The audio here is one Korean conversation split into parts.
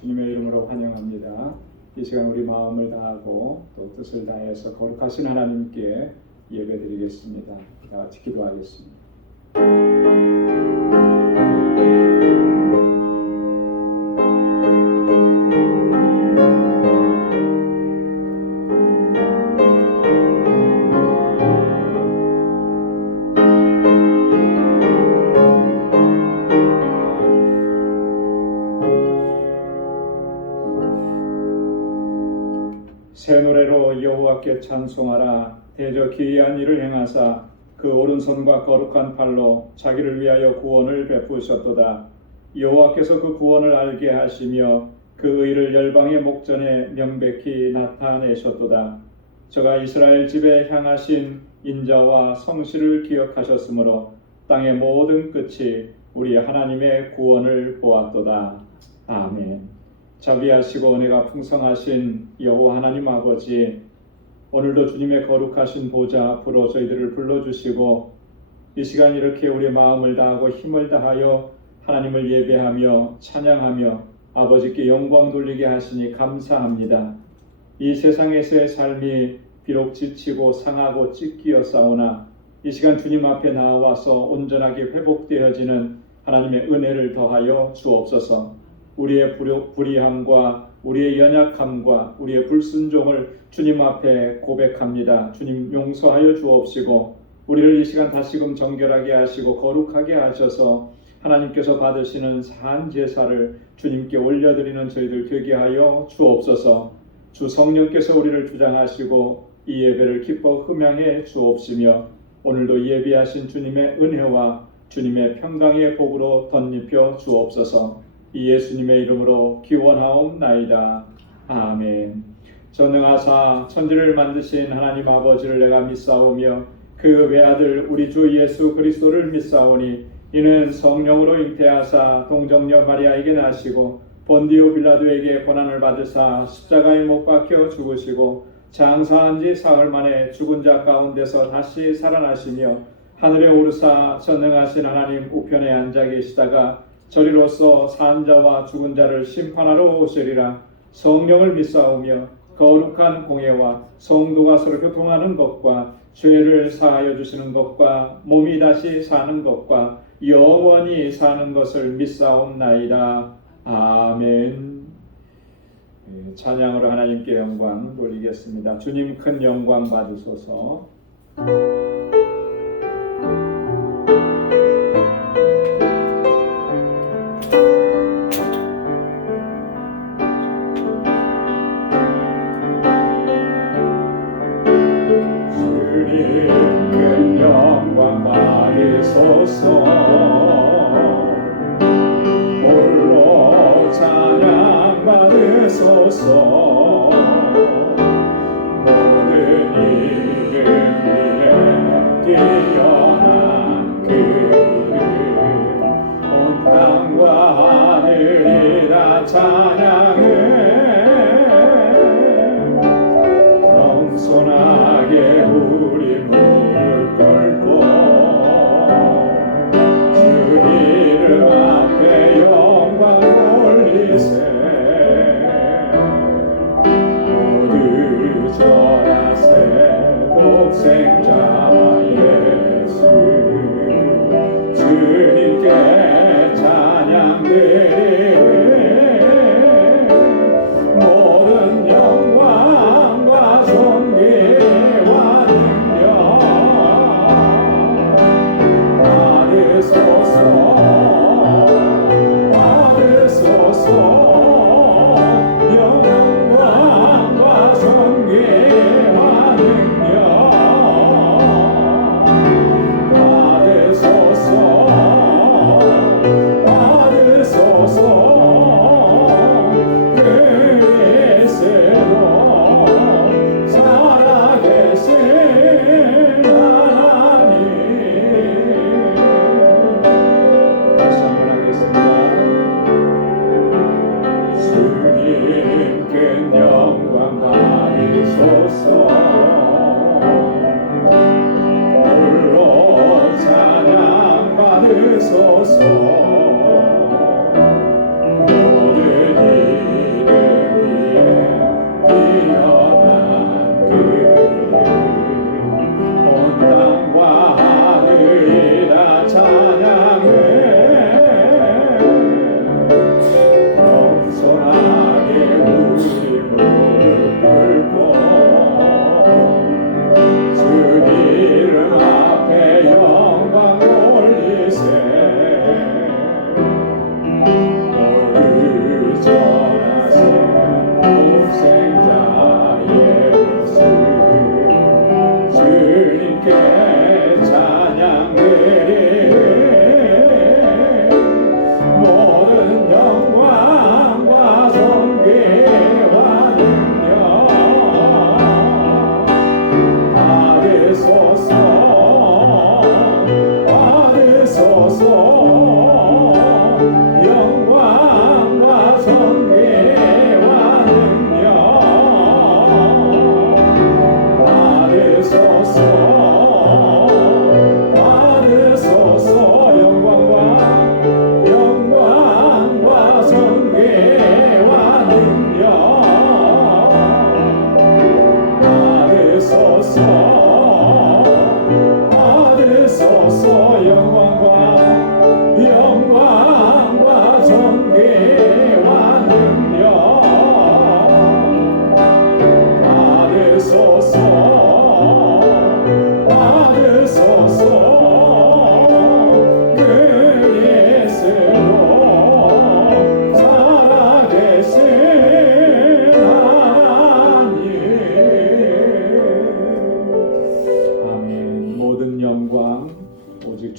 주님의 이름으로 환영합니다. 이 시간 우리 마음을 다하고 또 뜻을 다해서 거룩하신 하나님께 예배드리겠습니다. 다 같이 기도하겠습니다. 새 노래로 여호와께 찬송하라. 대저 기이한 일을 행하사 그 오른손과 거룩한 팔로 자기를 위하여 구원을 베푸셨도다. 여호와께서 그 구원을 알게 하시며 그 의를 열방의 목전에 명백히 나타내셨도다. 저가 이스라엘 집에 향하신 인자와 성실을 기억하셨으므로 땅의 모든 끝이 우리 하나님의 구원을 보았도다. 아멘. 자비하시고 은혜가 풍성하신 여호와 하나님 아버지, 오늘도 주님의 거룩하신 보좌 앞으로 저희들을 불러주시고 이 시간 이렇게 우리 마음을 다하고 힘을 다하여 하나님을 예배하며 찬양하며 아버지께 영광 돌리게 하시니 감사합니다. 이 세상에서의 삶이 비록 지치고 상하고 찢기었사오나 이 시간 주님 앞에 나와서 온전하게 회복되어지는 하나님의 은혜를 더하여 주옵소서. 우리의 불의함과 우리의 연약함과 우리의 불순종을 주님 앞에 고백합니다. 주님 용서하여 주옵시고 우리를 이 시간 다시금 정결하게 하시고 거룩하게 하셔서 하나님께서 받으시는 산 제사를 주님께 올려드리는 저희들 되게 하여 주옵소서. 주 성령께서 우리를 주장하시고 이 예배를 기뻐 흠양해 주옵시며 오늘도 예비하신 주님의 은혜와 주님의 평강의 복으로 덧입혀 주옵소서. 이 예수님의 이름으로 기원하옵나이다. 아멘. 전능하사 천지를 만드신 하나님 아버지를 내가 믿사오며 그 외아들 우리 주 예수 그리스도를 믿사오니 이는 성령으로 잉태하사 동정녀 마리아에게 나시고 본디오 빌라도에게 고난을 받으사 십자가에 못 박혀 죽으시고 장사한 지 사흘 만에 죽은 자 가운데서 다시 살아나시며 하늘에 오르사 전능하신 하나님 우편에 앉아 계시다가 저리로서 산 자와 죽은 자를 심판하러 오시리라. 성령을 믿사오며 거룩한 공예와 성도가 서로 교통하는 것과 죄를 사하여 주시는 것과 몸이 다시 사는 것과 영원히 사는 것을 믿사옵나이다. 아멘. 찬양으로 하나님께 영광 돌리겠습니다. 주님 큰 영광 받으소서. 홀로 찬양 받으소서. 모든 이름 위에 뛰어난 그 이름 온 땅과 하늘이 다 찬양해 겸손하게 우리 무릎 꿇고 이름 앞에 영광 돌리세. 모두 전하세 독생자 예수 주님께 찬양 드리네. 모든 영광과 존귀와 능력 받으소서. 영광과 존귀와 능력 받으소서. 모든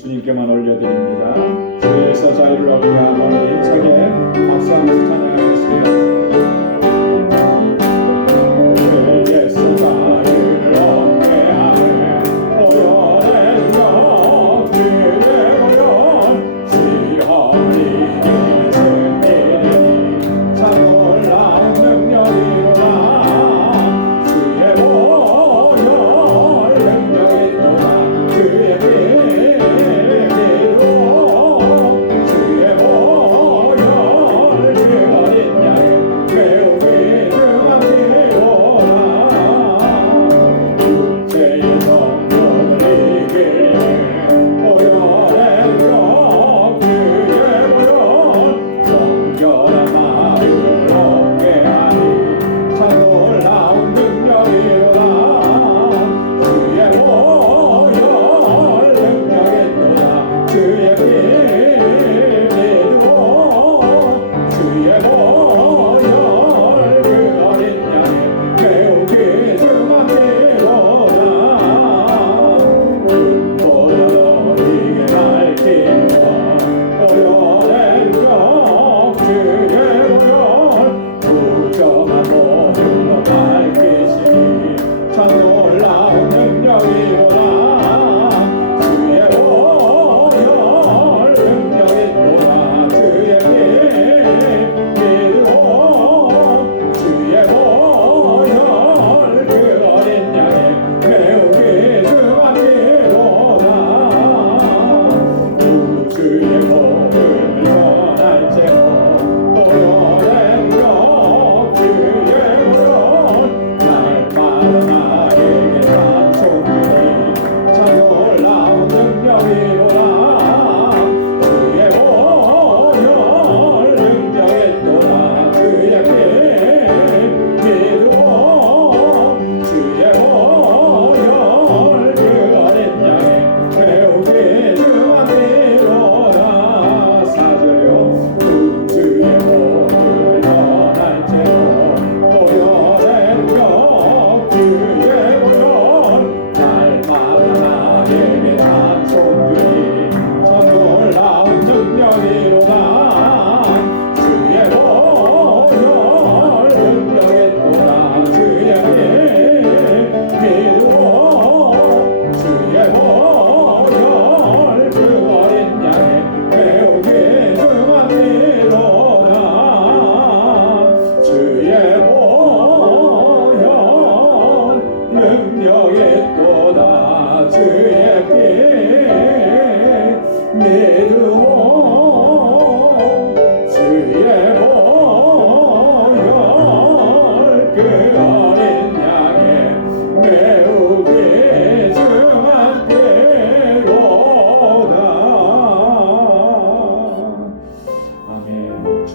주님께만 올려드립니다. 주에서 자유를 얻게 하노니 힘차게 박수 한번 찬양하겠습니다.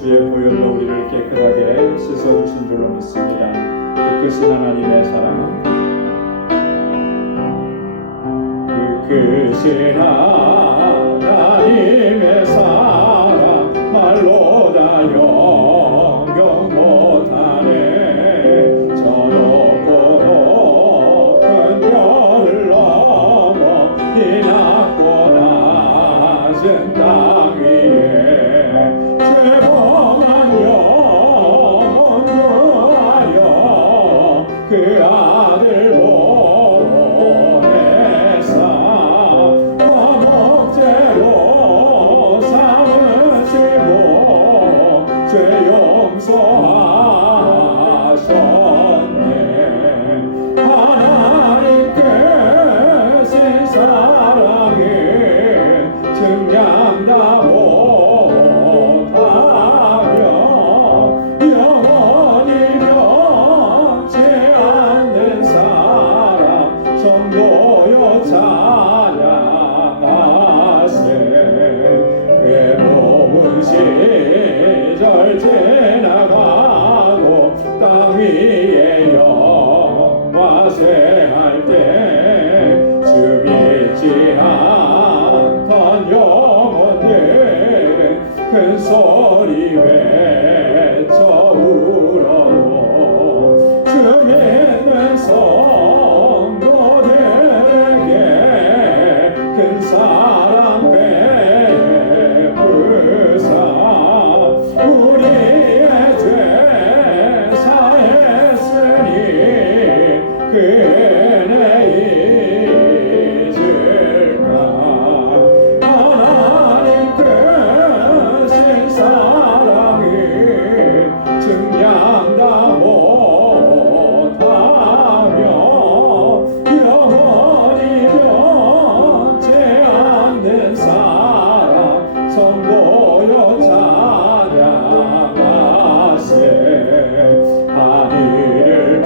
주의 보혈로 우리를 깨끗하게 씻어주신 줄로 믿습니다. 그 크신 하나님의 사랑은 그 크신 하나님의 사랑 말로 다 영영 못하네. 저 높고 높은 별을 넘어 이 낮고 낮은 땅 위에 그 아들 보내사 고생할 때 주 믿지 않던 영혼들 큰 소리 외쳐 울어도 주 믿는 성도들에게 큰 사랑 베푸사 우리의 죄 사했으니 그네 잊을까 하나님 크신 사랑을 증량다 못하며 영원히 변치 않는 사랑 성도여 찬양하세 하늘을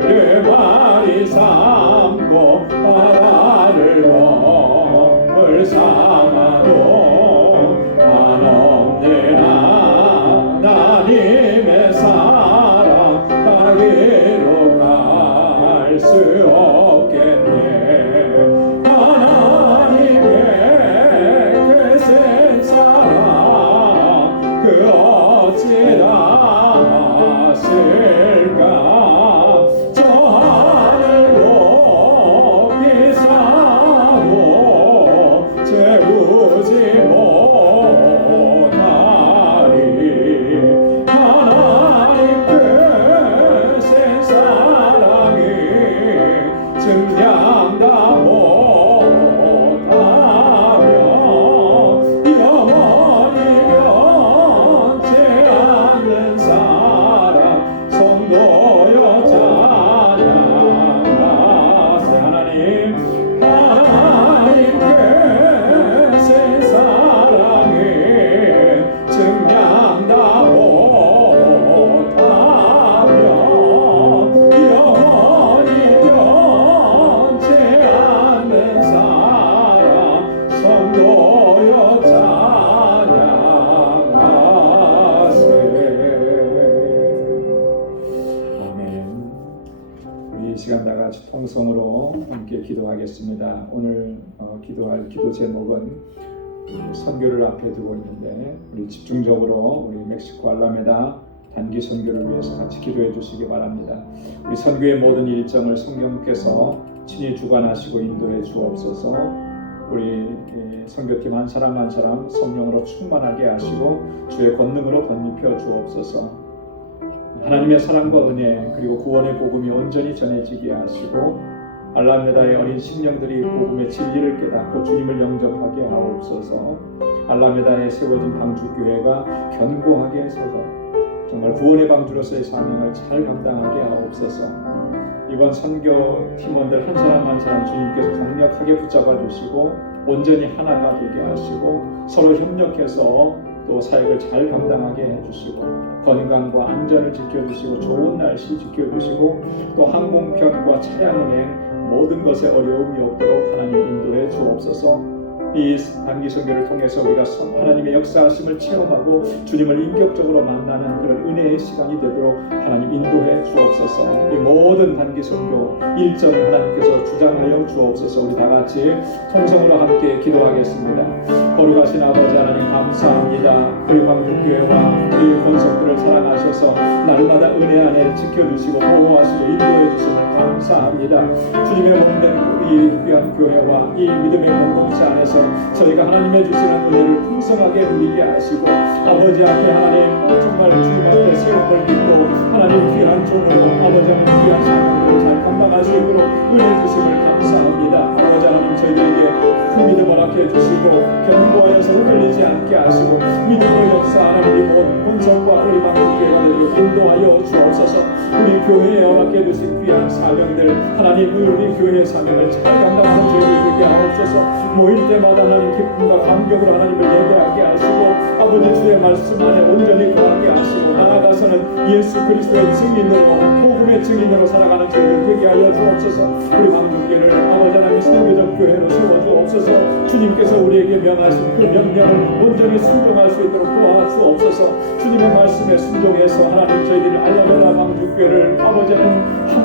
들음아리 삼고 바다를 몸을 삼아도 한없는 하나님의 사랑 가기로 갈 수 없겠네 하나님의 크신 사랑 그 어찌 다하실까 저 하늘 높이 사도 채우지 못하리 하나님 크신 사랑이 증량다 못하며 영원히 변치 않는 사랑 성도여 찬양하세 하나님 크신 사랑이 증량다 못하며 영원히 변치 않는 사랑 성도여 찬양하세 아멘. 우리 이 시간 다 같이 통성으로 함께 기도하겠습니다. 오늘 기도할 기도 제목은 선교를 앞에 두고 있는데 우리 집중적으로 우리 멕시코 알라메다 단기 선교를 위해서 같이 기도해 주시기 바랍니다. 우리 선교의 모든 일정을 성령께서 친히 주관하시고 인도해 주옵소서. 우리 선교팀 한 사람 한 사람 성령으로 충만하게 하시고 주의 권능으로 덧입혀 주옵소서. 하나님의 사랑과 은혜 그리고 구원의 복음이 온전히 전해지게 하시고 알라메다의 어린 심령들이 복음의 진리를 깨닫고 주님을 영접하게 하옵소서. 알라메다에 세워진 방주교회가 견고하게 서서 정말 구원의 방주로서의 사명을 잘 감당하게 하옵소서. 이번 선교 팀원들 한 사람 한 사람 주님께서 강력하게 붙잡아 주시고 온전히 하나가 되게 하시고 서로 협력해서 또 사역을 잘 감당하게 해주시고 건강과 안전을 지켜주시고 좋은 날씨 지켜주시고 또 항공편과 차량 운행 모든 것에 어려움이 없도록 하나님 인도해 주옵소서. 이 단기 선교를 통해서 우리가 하나님의 역사하심을 체험하고 주님을 인격적으로 만나는 그런 은혜의 시간이 되도록 하나님 인도해 주옵소서. 이 모든 단기 선교 일정을 하나님께서 주장하여 주옵소서. 우리 다 같이 통성으로 함께 기도하겠습니다. 거룩하신 아버지 하나님 감사합니다. 우리 광주교회와 우리 권속들을 사랑하셔서 날마다 은혜 안에 지켜주시고 보호하시고 인도해 주심을 감사합니다. 주님의 몸된 이 귀한 교회와 이 믿음의 공동체 안에서 저희가 하나님의 주시는 은혜를 풍성하게 누리게 하시고 아버지 앞에 하나님 정말 주님 앞에 세움을 믿고 하나님 귀한 종으로 아버지 하나님 귀한 사명을 잘 감당할 수 있도록 은혜 주심을 감사합니다. 아버지 하나님 저희에게 큰 믿음 허락해 주시고 견고하여서 흔들리지 않게 하시고 믿음으로 역사하는 우리 모든 본성과 우리 방주교회가 되도록 인도하여 주옵소서. 우리 교회에 허락해 주신 귀한 사명들 하나님 우리 교회의 사명을 잘 감당하는 저희들 되게 하옵소서. 모일 때마다 하나님 기쁨과 감격으로 하나님을 예배하게 하시고 아버지 주의 말씀 안에 온전히 거하게 하시고 나아가서는 예수 그리스도의 증인으로 복음의 증인으로 살아가는 저희들 되게 하여 주옵소서. 우리 방주교회를 아버지 하나님 선교적 교회로 세워주옵소서. 주님께서 우리에게 명하신 그 명령을 온전히 순종할 수 있도록 도와주옵소서. 주님의 말씀에 순종해서 하나님 저희들이 알라메다 방주교회를 아버지 하나님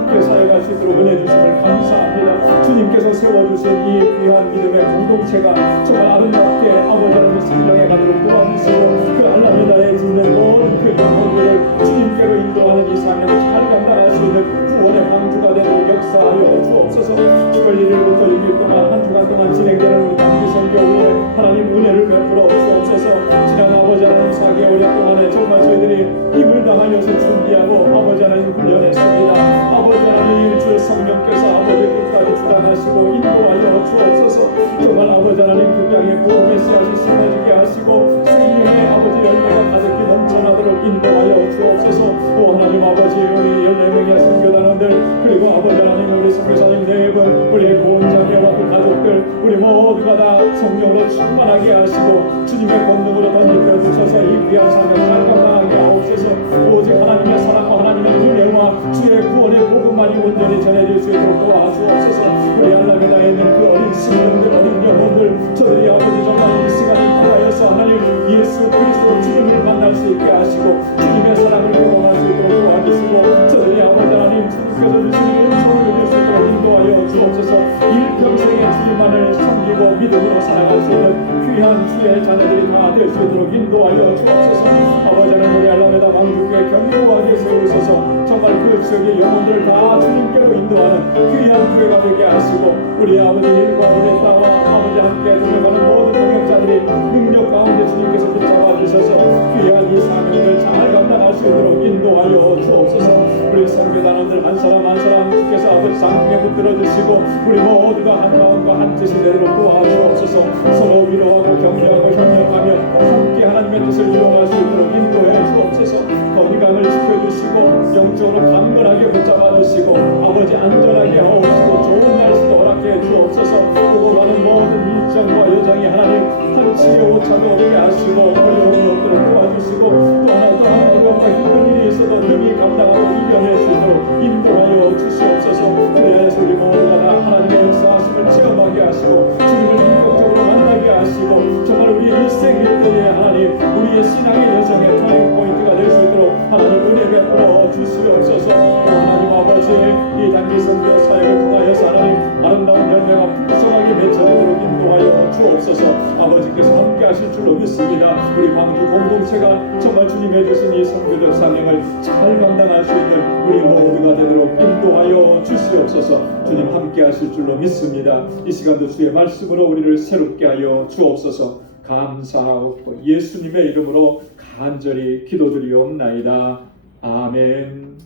함께 살아갈 수 있도록 은혜 주심을 감사합니다. 주님께서 세워주신 이 귀한 믿음의 공동체가 정말 아름답게 아버지 하나님 성장해 가도록 도와주시고 그 알라메다에 짓는 모든 그 영혼들을 주님께로 인도하는 이 사명을 잘 감당할 수 있는 구원의 방주가 되도록 역사하여 주옵소서. 7월 1일부터 6일 동안 한 주간 동안 진행되는 우리 단기 선교회에 하나님 은혜를 베풀어 주옵소서. 지난 아버지 하나님 4개월 동안에 정말 저희들이 힘을 다하여서 준비하고 아버지 하나님 훈련했습니다. 아버지 하나님 주 성령께서 아버지 끝까지 주장하시고 인도하여 주옵소서. 정말 아버지 하나님 그 땅에 복음의 씨앗이 심어지게 하시고 생명의 아버지 열매가 가득히 넘쳐나도록 인도하여 주옵소서. 오 하나님 아버지 우리 14명의 선교단원들 그리고 아버지 하나님 우리 선교사님 4분 우리의 고원자매와 그 가족들 우리 모두가 다 성령으로 충만하게 하시고 주님의 권능으로 던집혀 주셔서 이 귀한 사명 잘 감당하게 하옵소서. 오직 하나님의 사랑과 하나님의 은혜와 주의 구원의 복음만이 온전히 전해질 수 있도록 도와주옵소서. 우리 알라메다에 있는 그 어린 심령들 어린 영혼들 저들이 아버지 정말 이 시간을 통하여서 하나님 예수 그리스도 주님을 만날 수 있게 하시고 주님의 사랑을 경험할 수 있도록 도와주시고 저들이 아버지 하나님 주님께서 주시는 은총을 누릴 수 있도록 인도하여 주옵소서. 일평생에 주님만을 섬기고 믿음으로 살아갈 수 있는 귀한 주의 자녀들이 다 될 수 있도록 인도하여 주옵소서. 아버지 하나님 우리 알라메다 왕국에 견고하게 세우소서. 정말 그 지역의 영혼들을 다 주님께로 인도하는 귀한 교회가 되게 하시고 우리 아버지 일과 우리 따와 아버지 함께 동행하는 모든 동역자들이 능력 가운데 주님께서 붙잡아 주셔서 귀한 이 사명을 잘 감당할 수 있도록 인도하여 주옵소서. 우리 선교단원들 한 사람 한 사람 주께서 아버지 장중에 붙들어 주시고 우리 모두가 한 마음과 한 뜻이 되도록 도와주옵소서. 서로 위로하고 격려하고 협력하며 함께 하나님의 뜻을 이루어갈 수 있도록 인도해 주옵소서. 건강을 지켜주시고 영적으로 강건하게 붙잡아 주시고 아버지 안전하게 하옵시고 좋은 날씨도 허락해 주옵소서. 오고 가는 모든 일정과 여정이 하나님 한치의 오차도 없게 하시고 어려움이 없도록 도와주시고 또 하나 어려움과 힘든 일이 있어도 능히 감당하고 이겨낼 수 있도록 인도하여 주시옵소서. 그래서 우리 모두가 다 하나님의 역사하심을 체험하게 하시고 주님을 인격적으로 만나게 하시고 정말 우리의 일생 일대에 하나님 우리의 신앙의 여정의 터닝 포인트가 될 수 있도록 하나님 은혜 베풀어 주시옵소서. 하나님 아버지 이 단기 선교 사역을 통하여서 하나님 아름다운 열매가 풍성하게 맺혀지도록 인도하여 주옵소서. 아버지께서 함께 하실 줄로 믿습니다. 우리 광주 공동체가 정말 주님의 주신 이 선교적 사명을 잘 감당할 수 있는 우리 모두가 되도록 인도하여 주시옵소서. 주님 함께 하실 줄로 믿습니다. 이 시간도 주의 말씀으로 우리를 새롭게 하여 주옵소서. 감사하고 예수님의 이름으로 간절히 기도드리옵나이다. 아멘.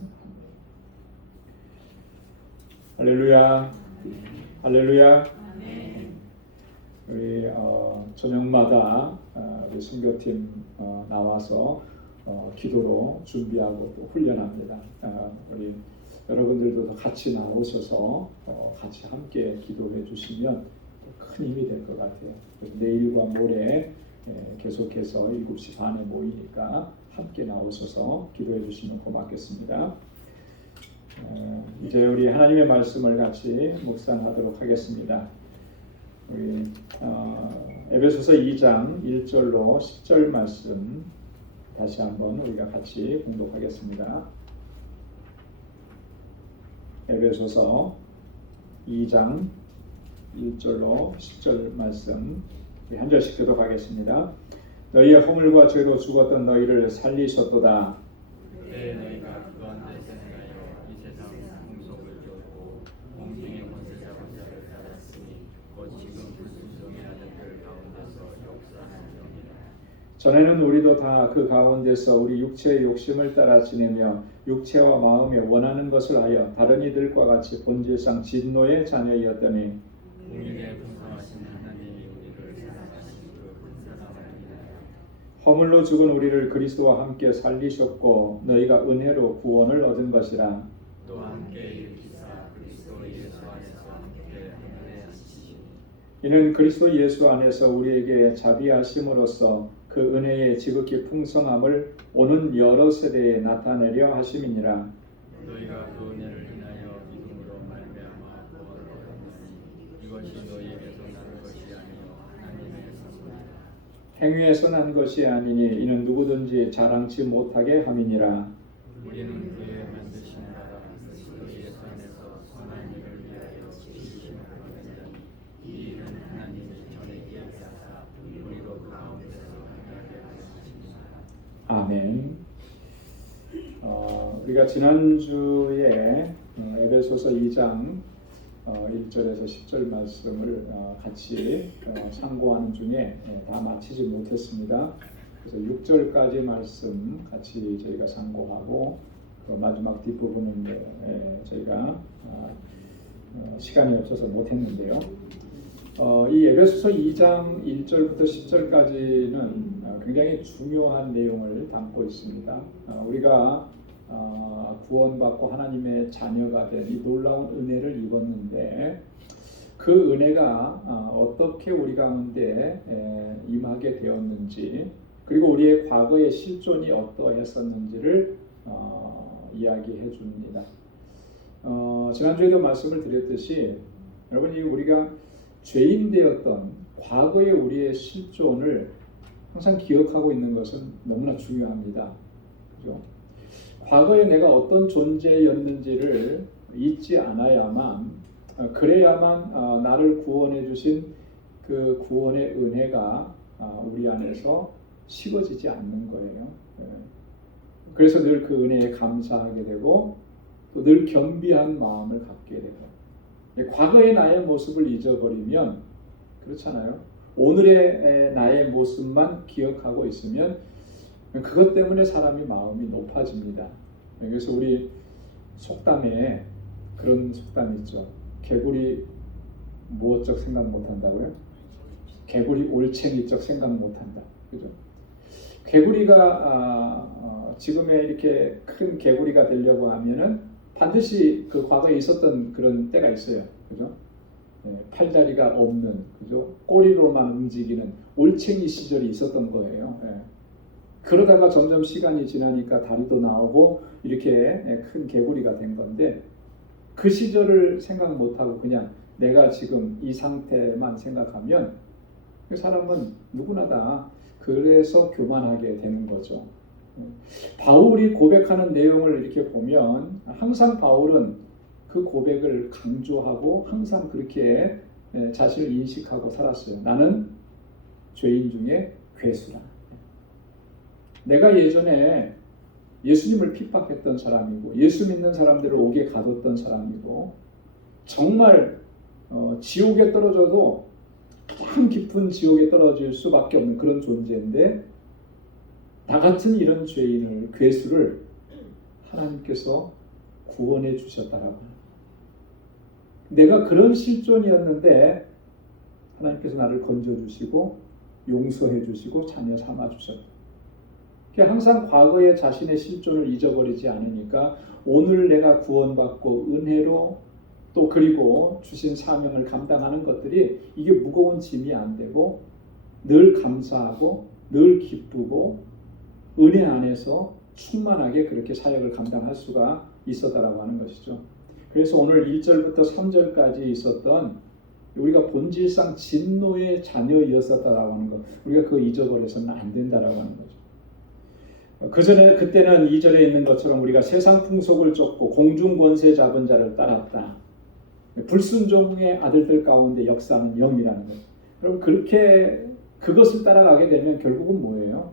할렐루야. 할렐루야. 우리 저녁마다 우리 선교팀 나와서 기도로 준비하고 또 훈련합니다. 우리 여러분들도 같이 나오셔서 같이 함께 기도해 주시면 큰 힘이 될 것 같아요. 내일과 모레 계속해서 7시 반에 모이니까 함께 나오셔서 기도해 주시면 고맙겠습니다. 이제 우리 하나님의 말씀을 같이 묵상하도록 하겠습니다. 우리 에베소서 2장 1절로 10절 말씀 다시 한번 우리가 같이 공독하겠습니다. 에베소서 2장 1절로 10절 말씀 한 절씩 교독하겠습니다. 너희의 허물과 죄로 죽었던 너희를 살리셨도다. 그때 너희가 그 가운데서 행하여 이 세상 풍속을 쫓고 공중의 권세자 권세를 따랐으니 곧 지금 불순종의 아들들 가운데서 역사하는 영이라. 전에는 우리도 다 그 가운데서 우리 육체의 욕심을 따라 지내며 육체와 마음에 원하는 것을 하여 다른 이들과 같이 본질상 진노의 자녀이었더니 공의에 분성하신 하나님이 우리를 사랑하신 그 분사함이라. 허물로 죽은 우리를 그리스도와 함께 살리셨고 너희가 은혜로 구원을 얻은 것이라. 또 함께 일으키사 그리스도 예수 안에서 함께 은혜하시니 이는 그리스도 예수 안에서 우리에게 자비하심으로써 그 은혜의 지극히 풍성함을 오는 여러 세대에 나타내려 하심이니라. 너희가 그 은혜를 인하여 믿음으로 말미암아 구원을 얻었으니 이것이 너희에게서 나는 것이 아니요 하나님의 선물이라. 행위에서 난 것이 아니니 이는 누구든지 자랑치 못하게 함이니라. 우리는 그의 만드신 나라 그리스도 예수 안에서 우리가 지난주에 에베소서 2장 1절에서 10절 말씀을 같이 상고하는 중에 다 마치지 못했습니다. 그래서 6절까지 말씀 같이 저희가 상고하고 마지막 뒷부분은 저희가 시간이 없어서 못했는데요. 이 에베소서 2장 1절부터 10절까지는 굉장히 중요한 내용을 담고 있습니다. 우리가 구원받고 하나님의 자녀가 된 이 놀라운 은혜를 입었는데 그 은혜가 어떻게 우리 가운데 임하게 되었는지, 그리고 우리의 과거의 실존이 어떠했었는지를 이야기해 줍니다. 지난주에도 말씀을 드렸듯이 여러분이 우리가 죄인 되었던 과거의 우리의 실존을 항상 기억하고 있는 것은 너무나 중요합니다. 그죠? 과거에 내가 어떤 존재였는지를 잊지 않아야만, 그래야만 나를 구원해 주신 그 구원의 은혜가 우리 안에서 식어지지 않는 거예요. 그래서 늘 그 은혜에 감사하게 되고 또 늘 겸비한 마음을 갖게 되고, 과거의 나의 모습을 잊어버리면, 그렇잖아요. 오늘의 나의 모습만 기억하고 있으면 그것 때문에 사람이 마음이 높아집니다. 그래서 우리 속담에 그런 속담이 있죠. 개구리 무엇적 생각 못한다고요? 개구리 올챙이적 생각 못한다. 그죠? 개구리가 지금의 이렇게 큰 개구리가 되려고 하면은 반드시 그 과거에 있었던 그런 때가 있어요. 그죠? 팔다리가 없는, 그죠? 꼬리로만 움직이는 올챙이 시절이 있었던 거예요. 그러다가 점점 시간이 지나니까 다리도 나오고 이렇게 큰 개구리가 된 건데, 그 시절을 생각 못하고 그냥 내가 지금 이 상태만 생각하면 그 사람은 누구나 다 그래서 교만하게 되는 거죠. 바울이 고백하는 내용을 이렇게 보면 항상 바울은 그 고백을 강조하고 항상 그렇게 자신을 인식하고 살았어요. 나는 죄인 중에 괴수라. 내가 예전에 예수님을 핍박했던 사람이고 예수 믿는 사람들을 옥에 가뒀던 사람이고 정말 지옥에 떨어져도 가장 깊은 지옥에 떨어질 수밖에 없는 그런 존재인데, 나 같은 이런 죄인을, 괴수를 하나님께서 구원해 주셨다라고. 내가 그런 실존이었는데 하나님께서 나를 건져주시고 용서해 주시고 자녀 삼아 주셨다. 항상 과거의 자신의 실존을 잊어버리지 않으니까 오늘 내가 구원받고 은혜로 또 그리고 주신 사명을 감당하는 것들이 이게 무거운 짐이 안 되고 늘 감사하고 늘 기쁘고 은혜 안에서 충만하게 그렇게 사역을 감당할 수가 있었다라고 하는 것이죠. 그래서 오늘 1절부터 3절까지 있었던 우리가 본질상 진노의 자녀였었다라고 하는 것, 우리가 그거 잊어버려서는 안 된다라고 하는 거죠. 그때는 2절에 있는 것처럼 우리가 세상 풍속을 쫓고 공중 권세 잡은 자를 따랐다. 불순종의 아들들 가운데 역사하는 영이라는 거예요. 여러분, 그렇게 그것을 따라가게 되면 결국은 뭐예요?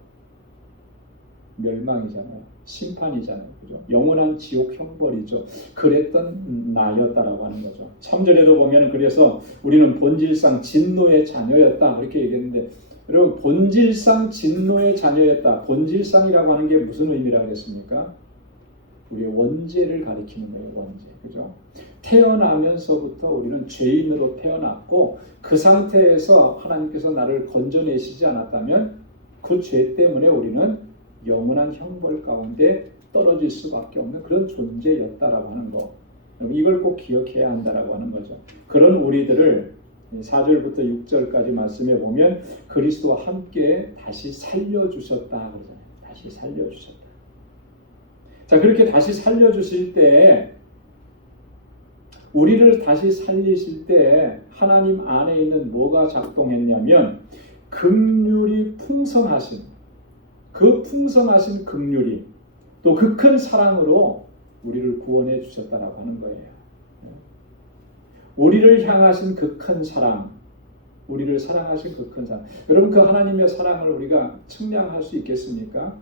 멸망이잖아요. 심판이잖아요. 그죠? 영원한 지옥 형벌이죠. 그랬던 나였다라고 하는 거죠. 3절에도 보면 그래서 우리는 본질상 진노의 자녀였다 이렇게 얘기했는데, 여러분, 본질상 진노의 자녀였다. 본질상이라고 하는 게 무슨 의미라고 그랬습니까? 우리의 원죄를 가리키는 거예요. 원죄. 그죠? 태어나면서부터 우리는 죄인으로 태어났고 그 상태에서 하나님께서 나를 건져내시지 않았다면 그 죄 때문에 우리는 영원한 형벌 가운데 떨어질 수밖에 없는 그런 존재였다라고 하는 거. 이걸 꼭 기억해야 한다라고 하는 거죠. 그런 우리들을 4절부터 6절까지 말씀해 보면 그리스도와 함께 다시 살려주셨다 그러잖아요. 다시 살려주셨다. 자, 그렇게 다시 살려주실 때, 우리를 다시 살리실 때 하나님 안에 있는 뭐가 작동했냐면 긍휼이 풍성하신, 그 풍성하신 긍휼이 또 그 큰 사랑으로 우리를 구원해 주셨다라고 하는 거예요. 우리를 향하신 그 큰 사랑, 우리를 사랑하신 그 큰 사랑. 여러분, 그 하나님의 사랑을 우리가 측량할 수 있겠습니까?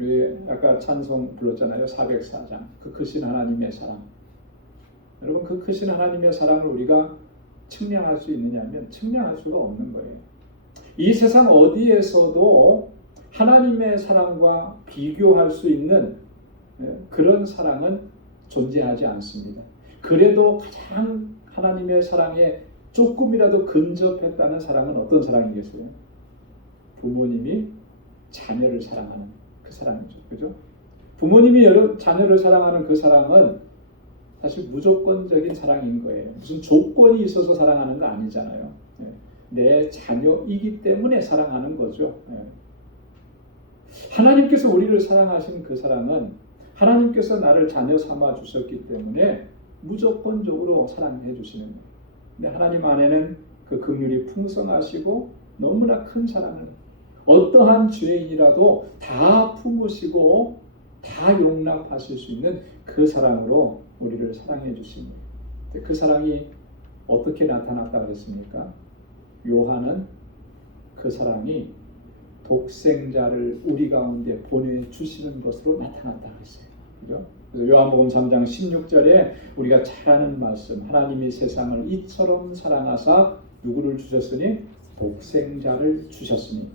우리 아까 찬송 불렀잖아요. 404장. 그 크신 하나님의 사랑. 여러분, 그 크신 하나님의 사랑을 우리가 측량할 수 있느냐면 측량할 수가 없는 거예요. 이 세상 어디에서도 하나님의 사랑과 비교할 수 있는 그런 사랑은 존재하지 않습니다. 그래도 가장 하나님의 사랑에 조금이라도 근접했다는 사랑은 어떤 사랑이겠어요? 부모님이 자녀를 사랑하는 그 사랑이죠. 그죠? 부모님이 자녀를 사랑하는 그 사랑은 사실 무조건적인 사랑인 거예요. 무슨 조건이 있어서 사랑하는 거 아니잖아요. 내 자녀이기 때문에 사랑하는 거죠. 하나님께서 우리를 사랑하신 그 사랑은 하나님께서 나를 자녀 삼아 주셨기 때문에 무조건적으로 사랑해 주시는 거예요. 근데 하나님 안에는 그 긍휼이 풍성하시고 너무나 큰 사랑을 어떠한 죄인이라도 다 품으시고 다 용납하실 수 있는 그 사랑으로 우리를 사랑해 주신 거예요. 그 사랑이 어떻게 나타났다고 했습니까? 요한은 그 사랑이 독생자를 우리 가운데 보내주시는 것으로 나타났다고 했어요. 그죠? 그래서 요한복음 3장 16절에 우리가 잘 아는 말씀, 하나님이 세상을 이처럼 사랑하사 누구를 주셨으니? 독생자를 주셨으니.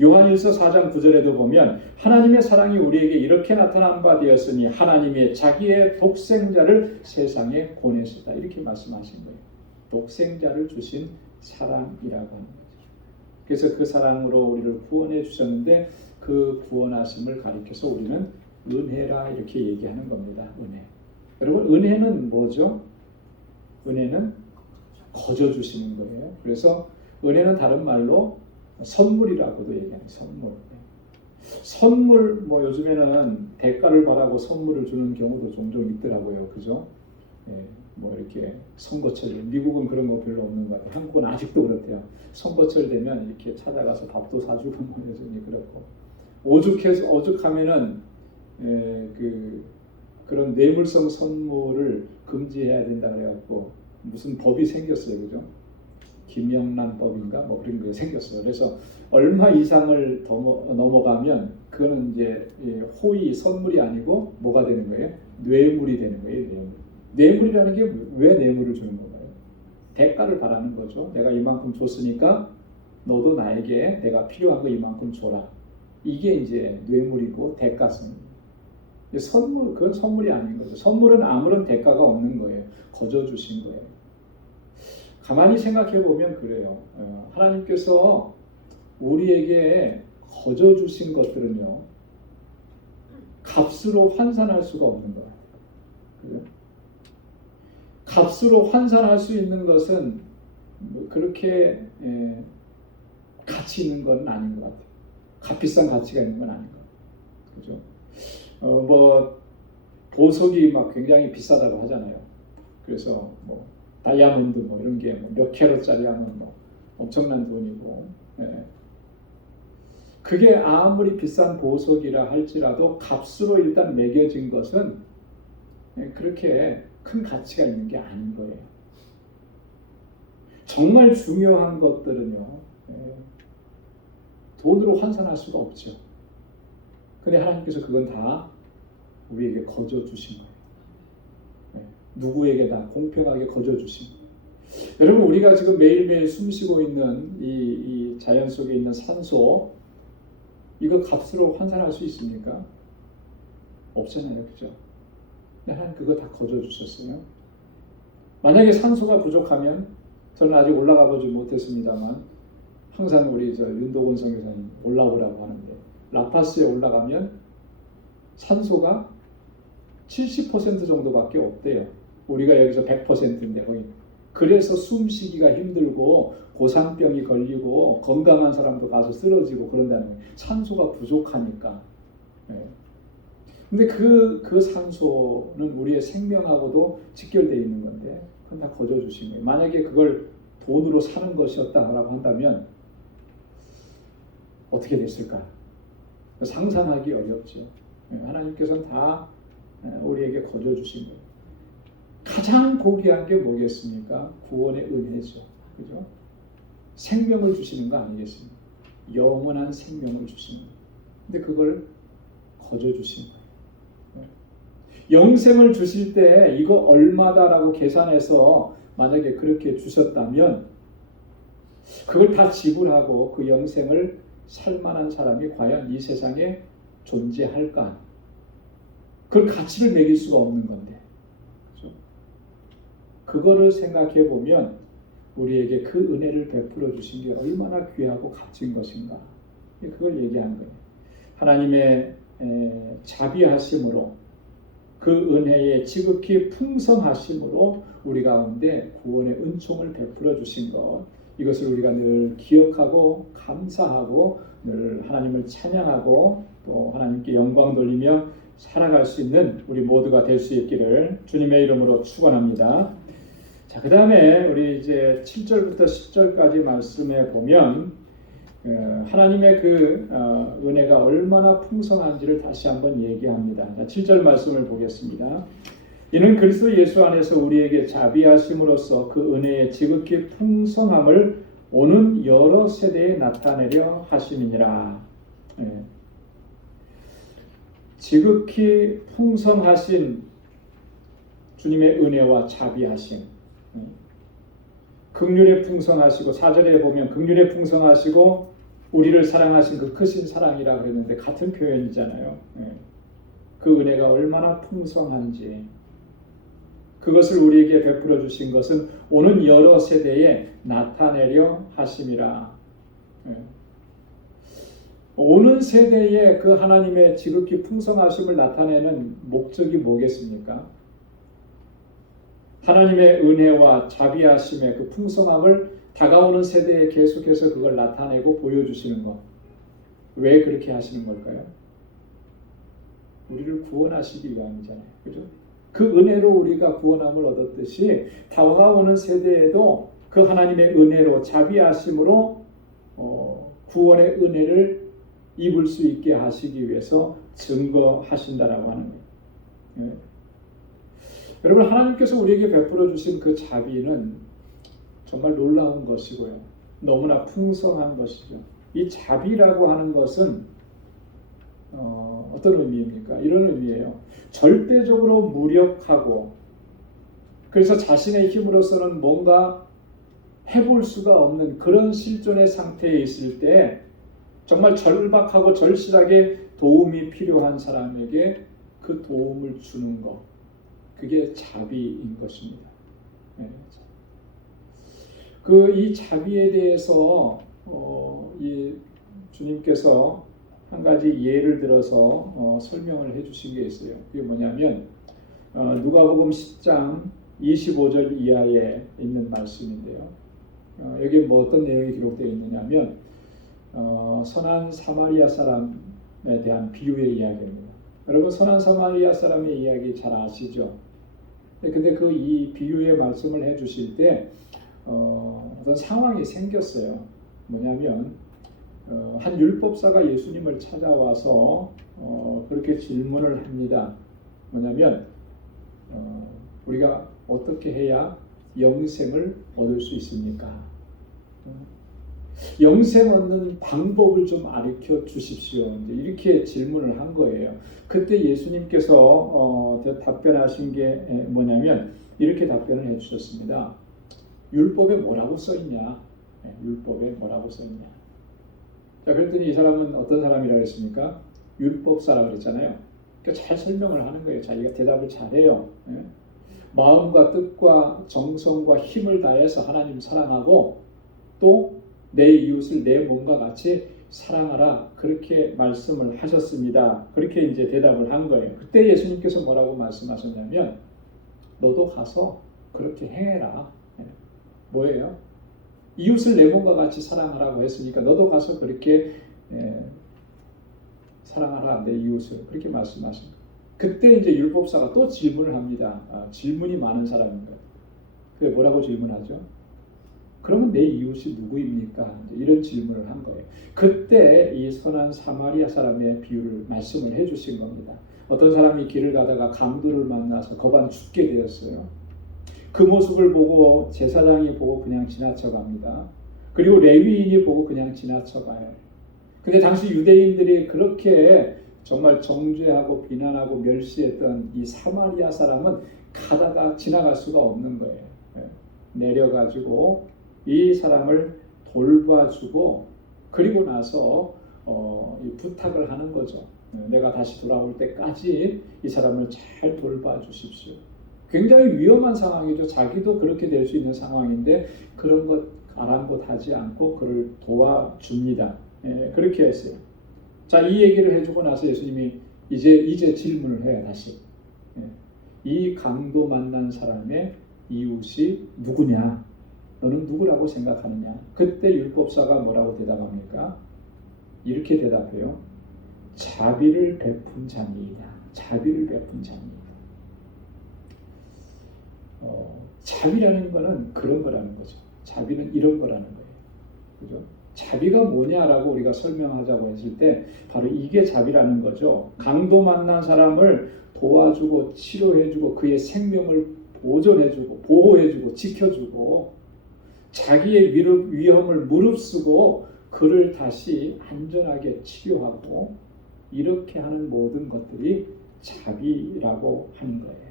요한일서 4장 9절에도 보면 하나님의 사랑이 우리에게 이렇게 나타난 바 되었으니 하나님의 자기의 독생자를 세상에 보내시다. 이렇게 말씀하신 거예요. 독생자를 주신 사랑이라고 하는 거죠. 그래서 그 사랑으로 우리를 구원해 주셨는데 그 구원하심을 가리켜서 우리는 은혜라 이렇게 얘기하는 겁니다. 은혜. 여러분, 은혜는 뭐죠? 은혜는 거저 주시는 거예요. 그래서 은혜는 다른 말로 선물이라고도 얘기하는 선물. 선물, 뭐 요즘에는 대가를 바라고 선물을 주는 경우도 종종 있더라고요. 그죠? 뭐 이렇게 선거철, 미국은 그런 거 별로 없는 것 같아요. 한국은 아직도 그렇대요. 선거철 되면 이렇게 찾아가서 밥도 사주고 뭐 여전히 그렇고 오죽하면은 그런 뇌물성 선물을 금지해야 된다 그래갖고 무슨 법이 생겼어요. 그죠? 김영란법인가 뭐 그런 게 생겼어요. 그래서 얼마 이상을 더 넘어가면 그거는 이제 호의 선물이 아니고 뭐가 되는 거예요? 뇌물이 되는 거예요. 뇌물이라는 게 왜 뇌물을 주는 건가요? 대가를 바라는 거죠. 내가 이만큼 줬으니까 너도 나에게 내가 필요한 거 이만큼 줘라. 이게 이제 뇌물이고 대가성. 선물, 그건 선물이 아닌 거죠. 선물은 아무런 대가가 없는 거예요. 거저 주신 거예요. 가만히 생각해 보면 그래요. 하나님께서 우리에게 거저 주신 것들은요, 값으로 환산할 수가 없는 거예요. 그래요? 값으로 환산할 수 있는 것은 그렇게 가치 있는 건 아닌 것 같아요. 값비싼 가치가 있는 건 아닌 것 같아요. 그죠? 뭐 보석이 막 굉장히 비싸다고 하잖아요. 그래서 뭐 다이아몬드 뭐 이런 게 몇 캐럿짜리 하면 뭐 엄청난 돈이고, 그게 아무리 비싼 보석이라 할지라도 값으로 일단 매겨진 것은 그렇게 큰 가치가 있는 게 아닌 거예요. 정말 중요한 것들은요, 돈으로 환산할 수가 없죠. 근데 하나님께서 그건 다 우리에게 거저 주신 거예요. 누구에게 다 공평하게 거저 주신 거예요. 여러분, 우리가 지금 매일매일 숨쉬고 있는 이 자연 속에 있는 산소, 이거 값으로 환산할 수 있습니까? 없잖아요. 그죠? 근데 하나님 그거 다 거저 주셨어요. 만약에 산소가 부족하면, 저는 아직 올라가 보지 못했습니다만 항상 우리 윤도건 선교사님 올라오라고 하는데, 라파스에 올라가면 산소가 70% 정도밖에 없대요. 우리가 여기서 100%인데 거기. 그래서 숨쉬기가 힘들고 고산병이 걸리고 건강한 사람도 가서 쓰러지고 그런다는 거예요. 산소가 부족하니까. 근데 그 산소는 우리의 생명하고도 직결되어 있는 건데 그건 다 거저 주신 거예요. 만약에 그걸 돈으로 사는 것이었다라고 한다면 어떻게 됐을까? 상상하기 어렵죠. 하나님께서는 다 우리에게 거저 주신 거예요. 가장 고귀한 게 뭐겠습니까? 구원의 은혜죠. 그죠? 생명을 주시는 거 아니겠습니까? 영원한 생명을 주시는 거예요. 근데 그걸 거저 주신 거예요. 영생을 주실 때 이거 얼마다라고 계산해서 만약에 그렇게 주셨다면 그걸 다 지불하고 그 영생을 살 만한 사람이 과연 이 세상에 존재할까? 그걸 가치를 매길 수가 없는 건데, 그렇죠? 그거를 생각해 보면 우리에게 그 은혜를 베풀어 주신 게 얼마나 귀하고 값진 것인가, 그걸 얘기하는 거예요. 하나님의 자비하심으로, 그 은혜의 지극히 풍성하심으로 우리 가운데 구원의 은총을 베풀어 주신 것, 이것을 우리가 늘 기억하고 감사하고 늘 하나님을 찬양하고 또 하나님께 영광 돌리며 살아갈 수 있는 우리 모두가 될 수 있기를 주님의 이름으로 축원합니다. 자, 그 다음에 우리 이제 7절부터 10절까지 말씀에 보면 하나님의 그 은혜가 얼마나 풍성한지를 다시 한번 얘기합니다. 자, 7절 말씀을 보겠습니다. 이는 그리스도 예수 안에서 우리에게 자비하심으로써 그 은혜의 지극히 풍성함을 오는 여러 세대에 나타내려 하심이니라. 지극히 풍성하신 주님의 은혜와 자비하심, 긍휼에 풍성하시고, 4절에 보면 긍휼에 풍성하시고 우리를 사랑하신 그 크신 사랑이라 그랬는데 같은 표현이잖아요. 그 은혜가 얼마나 풍성한지, 그것을 우리에게 베풀어 주신 것은 오는 여러 세대에 나타내려 하심이라. 오는 세대에 그 하나님의 지극히 풍성하심을 나타내는 목적이 뭐겠습니까? 하나님의 은혜와 자비하심의 그 풍성함을 다가오는 세대에 계속해서 그걸 나타내고 보여주시는 것. 왜 그렇게 하시는 걸까요? 우리를 구원하시기 위함이잖아요. 그죠? 그 은혜로 우리가 구원함을 얻었듯이 다가오는 세대에도 그 하나님의 은혜로, 자비하심으로 구원의 은혜를 입을 수 있게 하시기 위해서 증거하신다라고 하는 거예요. 여러분, 하나님께서 우리에게 베풀어 주신 그 자비는 정말 놀라운 것이고요. 너무나 풍성한 것이죠. 이 자비라고 하는 것은 어떤 의미입니까? 이런 의미예요. 절대적으로 무력하고, 그래서 자신의 힘으로서는 뭔가 해볼 수가 없는 그런 실존의 상태에 있을 때 정말 절박하고 절실하게 도움이 필요한 사람에게 그 도움을 주는 것, 그게 자비인 것입니다. 이 자비에 대해서 이 주님께서 한 가지 예를 들어서 설명을 해주신 게 있어요. 그게 뭐냐면 누가복음 10장 25절 이하에 있는 말씀인데요. 여기 뭐 어떤 내용이 기록되어 있느냐면 선한 사마리아 사람에 대한 비유의 이야기입니다. 여러분, 선한 사마리아 사람의 이야기 잘 아시죠? 근데 그 이 비유의 말씀을 해주실 때 어떤 상황이 생겼어요. 뭐냐면 한 율법사가 예수님을 찾아와서 그렇게 질문을 합니다. 뭐냐면 우리가 어떻게 해야 영생을 얻을 수 있습니까? 영생 얻는 방법을 좀 가르쳐 주십시오. 이렇게 질문을 한 거예요. 그때 예수님께서 답변하신 게 뭐냐면 이렇게 답변을 해주셨습니다. 율법에 뭐라고 써있냐? 율법에 뭐라고 써있냐? 자, 그랬더니 이 사람은 어떤 사람이라고 했습니까? 율법사라고 그랬잖아요. 그러니까 잘 설명을 하는 거예요. 자기가 대답을 잘해요. 마음과 뜻과 정성과 힘을 다해서 하나님 사랑하고 또 내 이웃을 내 몸과 같이 사랑하라, 그렇게 말씀을 하셨습니다. 그렇게 이제 대답을 한 거예요. 그때 예수님께서 뭐라고 말씀하셨냐면 너도 가서 그렇게 행해라. 뭐예요? 이웃을 내 몸과 같이 사랑하라고 했으니까 너도 가서 그렇게 사랑하라, 내 이웃을. 그렇게 말씀하십니다. 그때 이제 율법사가 또 질문을 합니다. 질문이 많은 사람인가요? 그게 뭐라고 질문하죠? 그러면 내 이웃이 누구입니까? 이런 질문을 한 거예요. 그때 이 선한 사마리아 사람의 비유를 말씀을 해주신 겁니다. 어떤 사람이 길을 가다가 강도를 만나서 거반 죽게 되었어요. 그 모습을 보고 제사장이 보고 그냥 지나쳐갑니다. 그리고 레위인이 보고 그냥 지나쳐가요. 근데 당시 유대인들이 그렇게 정말 정죄하고 비난하고 멸시했던 이 사마리아 사람은 가다가 지나갈 수가 없는 거예요. 내려가지고 이 사람을 돌봐주고 그리고 나서 이 부탁을 하는 거죠. 내가 다시 돌아올 때까지 이 사람을 잘 돌봐주십시오. 굉장히 위험한 상황이죠. 자기도 그렇게 될 수 있는 상황인데 그런 것 아랑곳하지 않고 그를 도와줍니다. 그렇게 했어요. 자, 이 얘기를 해주고 나서 예수님이 이제 질문을 해요. 다시. 이 강도 만난 사람의 이웃이 누구냐? 너는 누구라고 생각하느냐? 그때 율법사가 뭐라고 대답합니까? 이렇게 대답해요. 자비를 베푼 자니이다. 자비를 베푼 자니이다. 자비라는 거는 그런 거라는 거죠. 자비는 이런 거라는 거예요. 그죠? 자비가 뭐냐라고 우리가 설명하자고 했을 때 바로 이게 자비라는 거죠. 강도 만난 사람을 도와주고 치료해주고 그의 생명을 보존해주고 보호해주고 지켜주고 자기의 위험을 무릅쓰고 그를 다시 안전하게 치료하고 이렇게 하는 모든 것들이 자비라고 하는 거예요.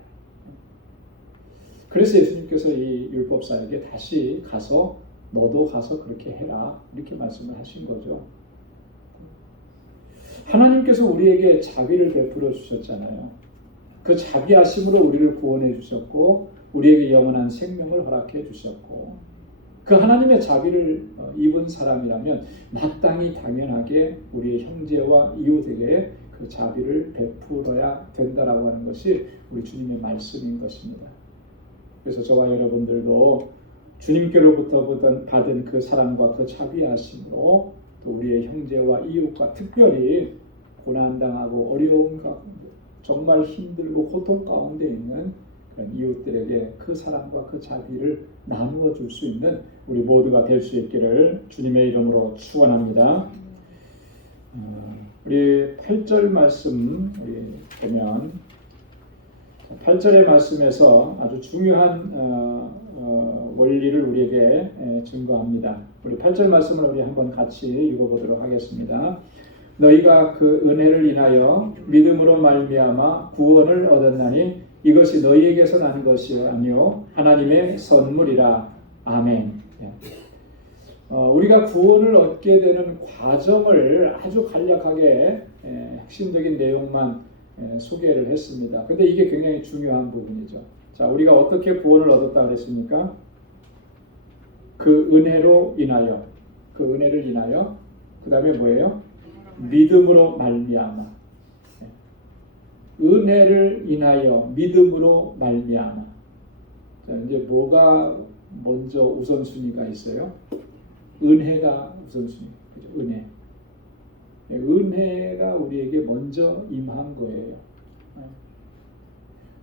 그래서 예수님께서 이 율법사에게 다시 가서 너도 가서 그렇게 해라 이렇게 말씀을 하신 거죠. 하나님께서 우리에게 자비를 베풀어 주셨잖아요. 그 자비하심으로 우리를 구원해 주셨고 우리에게 영원한 생명을 허락해 주셨고 그 하나님의 자비를 입은 사람이라면 마땅히 당연하게 우리의 형제와 이웃에게 그 자비를 베풀어야 된다라고 하는 것이 우리 주님의 말씀인 것입니다. 그래서 저와 여러분들도 주님께로부터 받은 그 사랑과 그 자비하심으로 또 우리의 형제와 이웃과 특별히 고난당하고 어려움 가운데 정말 힘들고 고통 가운데 있는 그런 이웃들에게 그 사랑과 그 자비를 나누어 줄 수 있는 우리 모두가 될 수 있기를 주님의 이름으로 축원합니다. 우리 8절 말씀 우리 보면 8절의 말씀에서 아주 중요한 원리를 우리에게 증거합니다. 우리 8절 말씀을 우리 한번 같이 읽어보도록 하겠습니다. 너희가 그 은혜를 인하여 믿음으로 말미암아 구원을 얻었나니 이것이 너희에게서 난 것이 아니요 하나님의 선물이라. 아멘. 우리가 구원을 얻게 되는 과정을 아주 간략하게 핵심적인 내용만 소개를 했습니다. 근데 이게 굉장히 중요한 부분이죠. 자, 우리가 어떻게 구원을 얻었다 그랬습니까? 그 은혜로 인하여, 그 은혜를 인하여, 그 다음에 뭐예요? 믿음으로 말미암아. 은혜를 인하여 믿음으로 말미암아. 자, 이제 뭐가 먼저 우선순위가 있어요? 은혜가 우선순위. 그죠? 은혜. 은혜가 우리에게 먼저 임한 거예요.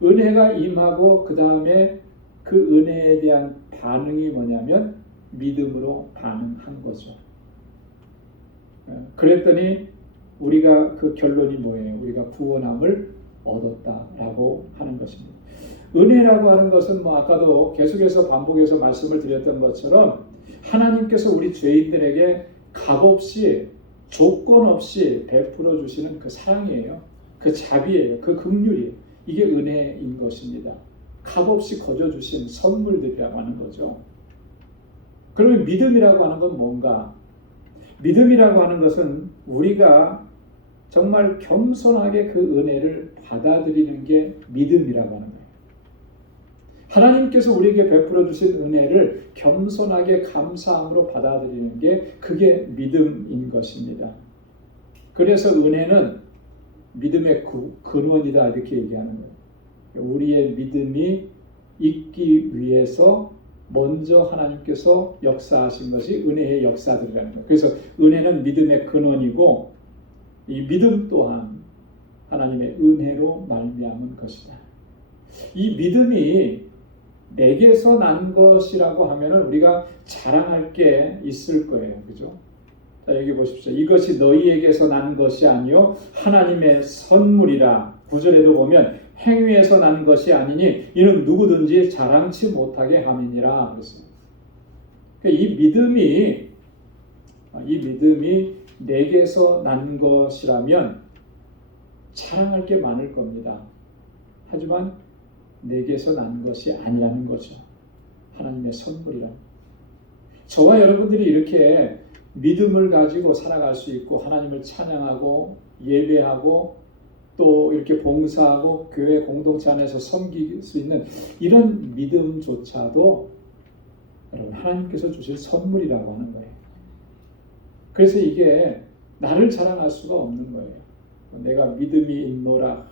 은혜가 임하고 그 다음에 그 은혜에 대한 반응이 뭐냐면 믿음으로 반응한 거죠. 그랬더니 우리가 그 결론이 뭐예요? 우리가 구원함을 얻었다라고 하는 것입니다. 은혜라고 하는 것은 뭐 아까도 계속해서 반복해서 말씀을 드렸던 것처럼 하나님께서 우리 죄인들에게 값없이 조건 없이 베풀어 주시는 그 사랑이에요. 그 자비예요. 그 긍휼이에요. 이게 은혜인 것입니다. 값없이 거저 주신 선물들이라고 하는 거죠. 그러면 믿음이라고 하는 건 뭔가? 믿음이라고 하는 것은 우리가 정말 겸손하게 그 은혜를 받아들이는 게 믿음이라고 하는 거예요. 하나님께서 우리에게 베풀어 주신 은혜를 겸손하게 감사함으로 받아들이는 게 그게 믿음인 것입니다. 그래서 은혜는 믿음의 근원이다 이렇게 얘기하는 거예요. 우리의 믿음이 있기 위해서 먼저 하나님께서 역사하신 것이 은혜의 역사들이라는 거예요. 그래서 은혜는 믿음의 근원이고 이 믿음 또한 하나님의 은혜로 말미암은 것이다. 이 믿음이 내게서 난 것이라고 하면은 우리가 자랑할 게 있을 거예요. 그죠? 자, 여기 보십시오. 이것이 너희에게서 난 것이 아니요 하나님의 선물이라. 9절에도 보면 행위에서 난 것이 아니니 이는 누구든지 자랑치 못하게 함이니라 그랬습니다. 그러니까 이 믿음이 내게서 난 것이라면 자랑할 게 많을 겁니다. 하지만 내게서 난 것이 아니라는 거죠. 하나님의 선물이라. 저와 여러분들이 이렇게 믿음을 가지고 살아갈 수 있고 하나님을 찬양하고 예배하고 또 이렇게 봉사하고 교회 공동체 안에서 섬길 수 있는 이런 믿음조차도 여러분 하나님께서 주신 선물이라고 하는 거예요. 그래서 이게 나를 자랑할 수가 없는 거예요. 내가 믿음이 있노라,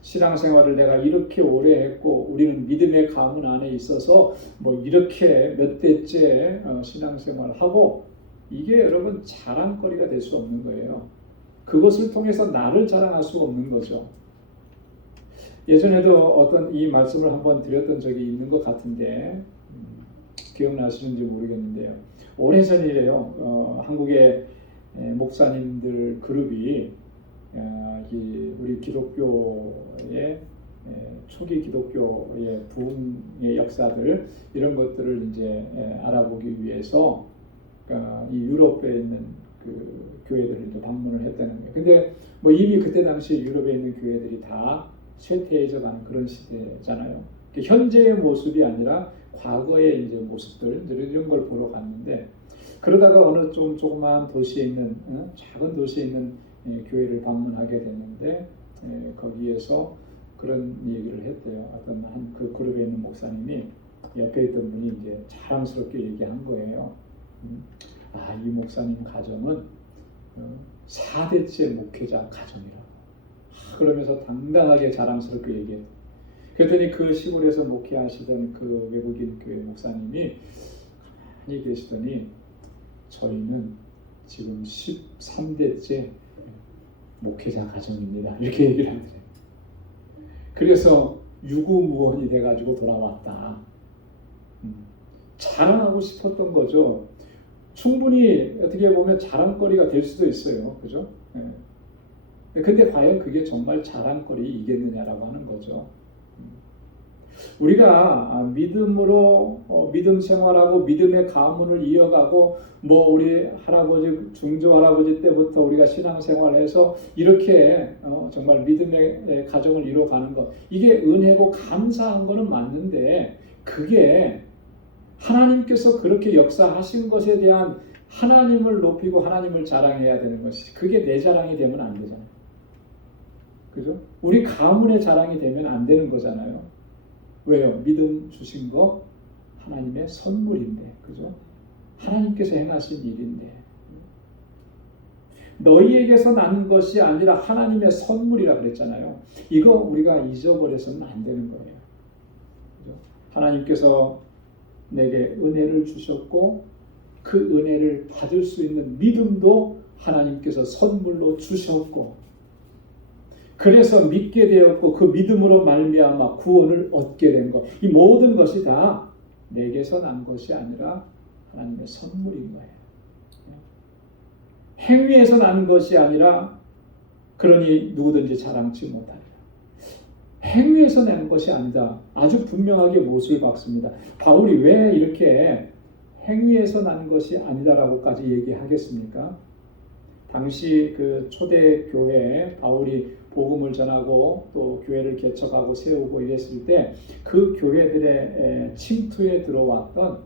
신앙생활을 내가 이렇게 오래 했고 우리는 믿음의 가문 안에 있어서 이렇게 몇 대째 신앙생활을 하고 이게 여러분 자랑거리가 될 수 없는 거예요. 그것을 통해서 나를 자랑할 수가 없는 거죠. 예전에도 어떤 이 말씀을 한번 드렸던 적이 있는 것 같은데 기억나시는지 모르겠는데요. 오래전이래요. 한국의 목사님들 그룹이 우리 기독교의 초기 기독교의 부흥의 역사들 이런 것들을 이제 알아보기 위해서 이 유럽에 있는 그 교회들을 이제 방문을 했다는 거예요. 근데 이미 그때 당시 유럽에 있는 교회들이 다 쇠퇴해져 가는 그런 시대잖아요. 현재의 모습이 아니라 과거의 이제 모습들 이런 걸 보러 갔는데 그러다가 어느 좀 조그마한 도시에 있는 작은 도시에 있는 교회를 방문하게 됐는데 거기에서 그런 얘기를 했대요. 어떤 한 그 그룹에 있는 목사님이 옆에 있던 분이 이제 자랑스럽게 얘기한 거예요. 이 목사님 가정은 4대째 목회자 가정이라고. 그러면서 당당하게 자랑스럽게 얘기했어요. 그랬더니 그 시골에서 목회하시던 그 외국인 교회 목사님이 가만히 계시더니 저희는 지금 13대째 목회자 가정입니다. 이렇게 얘기를 하더래요. 그래서 유구무원이 돼가지고 돌아왔다. 자랑하고 싶었던 거죠. 충분히 어떻게 보면 자랑거리가 될 수도 있어요. 그죠? 근데 과연 그게 정말 자랑거리이겠느냐라고 하는 거죠. 우리가 믿음으로 믿음 생활하고 믿음의 가문을 이어가고 우리 할아버지 중조 할아버지 때부터 우리가 신앙생활해서 이렇게 정말 믿음의 가정을 이루어가는 것 이게 은혜고 감사한 거는 맞는데 그게 하나님께서 그렇게 역사하신 것에 대한 하나님을 높이고 하나님을 자랑해야 되는 것이 그게 내 자랑이 되면 안 되잖아요. 그죠? 우리 가문의 자랑이 되면 안 되는 거잖아요. 왜요? 믿음 주신 거 하나님의 선물인데, 그죠? 하나님께서 행하신 일인데 너희에게서 난 것이 아니라 하나님의 선물이라 그랬잖아요. 이거 우리가 잊어버려서는 안 되는 거예요. 그죠? 하나님께서 내게 은혜를 주셨고 그 은혜를 받을 수 있는 믿음도 하나님께서 선물로 주셨고 그래서 믿게 되었고 그 믿음으로 말미암아 구원을 얻게 된 것. 이 모든 것이 다 내게서 난 것이 아니라 하나님의 선물인 거예요. 행위에서 난 것이 아니라 그러니 누구든지 자랑치 못하리라. 행위에서 낸 것이 아니다. 아주 분명하게 못을 박습니다. 바울이 왜 이렇게 행위에서 난 것이 아니다라고까지 얘기하겠습니까? 당시 그 초대 교회에 바울이 복음을 전하고 또 교회를 개척하고 세우고 이랬을 때 그 교회들의 침투에 들어왔던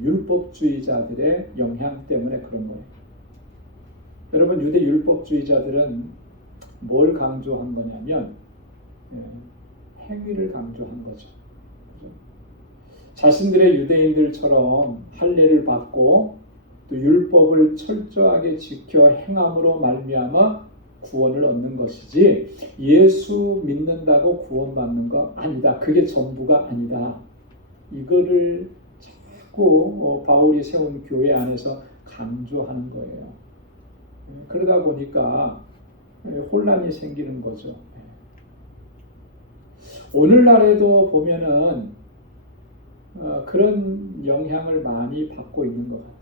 율법주의자들의 영향 때문에 그런 거예요. 여러분 유대 율법주의자들은 뭘 강조한 거냐면 행위를 강조한 거죠. 자신들의 유대인들처럼 할례를 받고 또 율법을 철저하게 지켜 행함으로 말미암아 구원을 얻는 것이지 예수 믿는다고 구원받는 거 아니다. 그게 전부가 아니다. 이거를 자꾸 바울이 세운 교회 안에서 강조하는 거예요. 그러다 보니까 혼란이 생기는 거죠. 오늘날에도 보면은 그런 영향을 많이 받고 있는 것 같아요.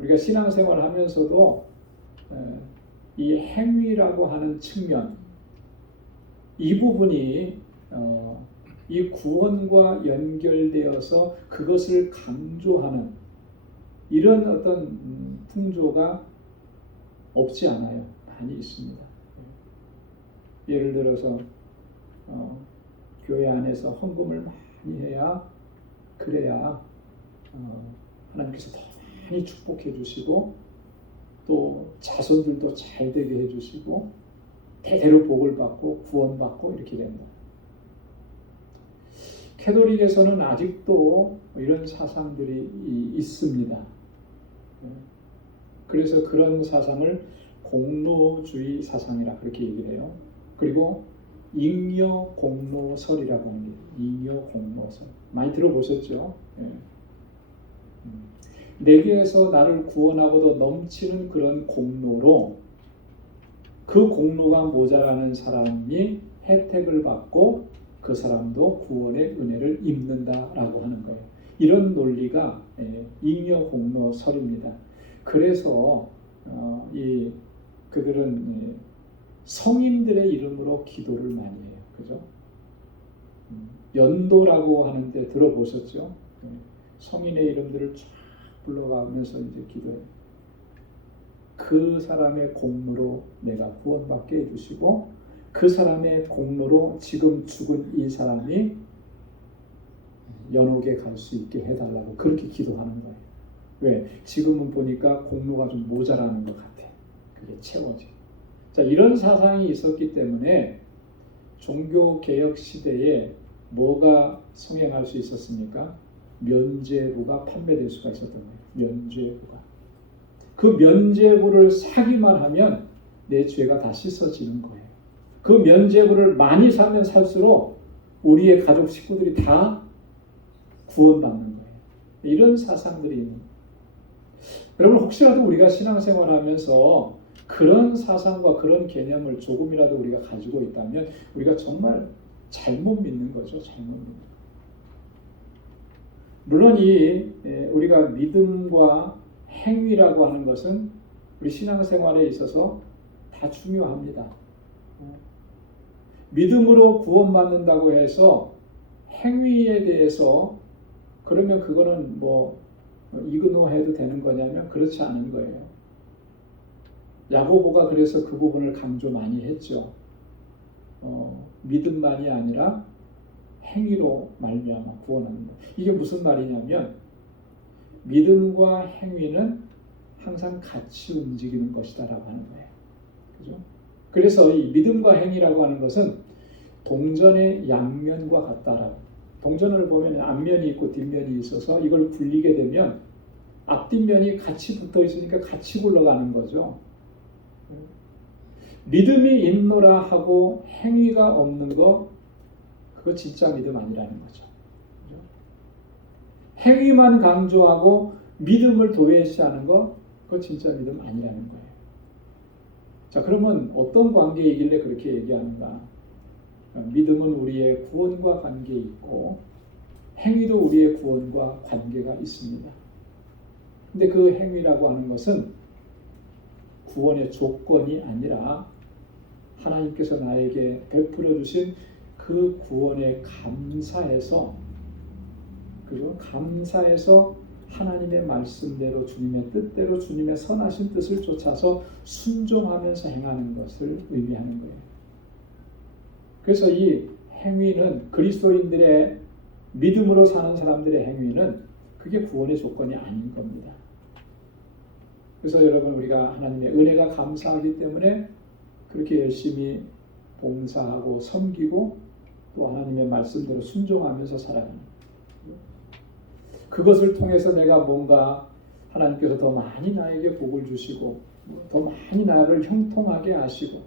우리가 신앙생활을 하면서도 이 행위라고 하는 측면 이 부분이 이 구원과 연결되어서 그것을 강조하는 이런 어떤 풍조가 없지 않아요. 많이 있습니다. 예를 들어서 교회 안에서 헌금을 많이 해야 그래야 하나님께서 더 많이 축복해 주시고 또 자손들도 잘 되게 해 주시고 대대로 복을 받고 구원받고 이렇게 된다. 캐톨릭에서는 아직도 이런 사상들이 있습니다. 그래서 그런 사상을 공로주의 사상이라 그렇게 얘기를 해요. 그리고 잉여 공로설이라고 하는 게 잉여 공로설 많이 들어보셨죠? 내게에서 나를 구원하고도 넘치는 그런 공로로 그 공로가 모자라는 사람이 혜택을 받고 그 사람도 구원의 은혜를 입는다라고 하는 거예요. 이런 논리가 잉여 공로설입니다. 그래서 그들은 성인들의 이름으로 기도를 많이 해요. 그죠? 연도라고 하는데 들어보셨죠? 성인의 이름들을 쫙 불러가면서 이제 기도해요. 그 사람의 공로로 내가 구원받게 해주시고 그 사람의 공로로 지금 죽은 이 사람이 연옥에 갈 수 있게 해달라고 그렇게 기도하는 거예요. 왜? 지금은 보니까 공로가 좀 모자라는 것 같아. 그게 채워져. 자, 이런 사상이 있었기 때문에 종교개혁 시대에 뭐가 성행할 수 있었습니까? 면죄부가 판매될 수가 있었던 거예요. 면죄부가. 그 면죄부를 사기만 하면 내 죄가 다 씻어지는 거예요. 그 면죄부를 많이 사면 살수록 우리의 가족 식구들이 다 구원받는 거예요. 이런 사상들이 있는 거예요. 여러분 혹시라도 우리가 신앙생활하면서 그런 사상과 그런 개념을 조금이라도 우리가 가지고 있다면 우리가 정말 잘못 믿는 거죠. 잘못 믿는 거. 물론 우리가 믿음과 행위라고 하는 것은 우리 신앙생활에 있어서 다 중요합니다. 믿음으로 구원받는다고 해서 행위에 대해서 그러면 그거는 뭐 이그노해도 되는 거냐면 그렇지 않은 거예요. 야고보가 그래서 그 부분을 강조 많이 했죠. 믿음만이 아니라 행위로 말미암아 구원하는 것. 이게 무슨 말이냐면 믿음과 행위는 항상 같이 움직이는 것이다라고 하는 거예요. 그죠? 그래서 이 믿음과 행위라고 하는 것은 동전의 양면과 같다라고. 동전을 보면 앞면이 있고 뒷면이 있어서 이걸 굴리게 되면 앞뒷면이 같이 붙어 있으니까 같이 굴러가는 거죠. 믿음이 있노라 하고 행위가 없는 거 그거 진짜 믿음 아니라는 거죠. 행위만 강조하고 믿음을 도외시하는 거 그거 진짜 믿음 아니라는 거예요. 자, 그러면 어떤 관계이길래 그렇게 얘기하는가? 믿음은 우리의 구원과 관계 있고 행위도 우리의 구원과 관계가 있습니다. 근데 그 행위라고 하는 것은 구원의 조건이 아니라 하나님께서 나에게 베풀어 주신 그 구원에 감사해서 그죠? 감사해서 하나님의 말씀대로 주님의 뜻대로 주님의 선하신 뜻을 쫓아서 순종하면서 행하는 것을 의미하는 거예요. 그래서 이 행위는 그리스도인들의 믿음으로 사는 사람들의 행위는 그게 구원의 조건이 아닌 겁니다. 그래서 여러분 우리가 하나님의 은혜가 감사하기 때문에 그렇게 열심히 봉사하고 섬기고 또 하나님의 말씀대로 순종하면서 살아가는 거예요. 그것을 통해서 내가 뭔가 하나님께서 더 많이 나에게 복을 주시고 더 많이 나를 형통하게 하시고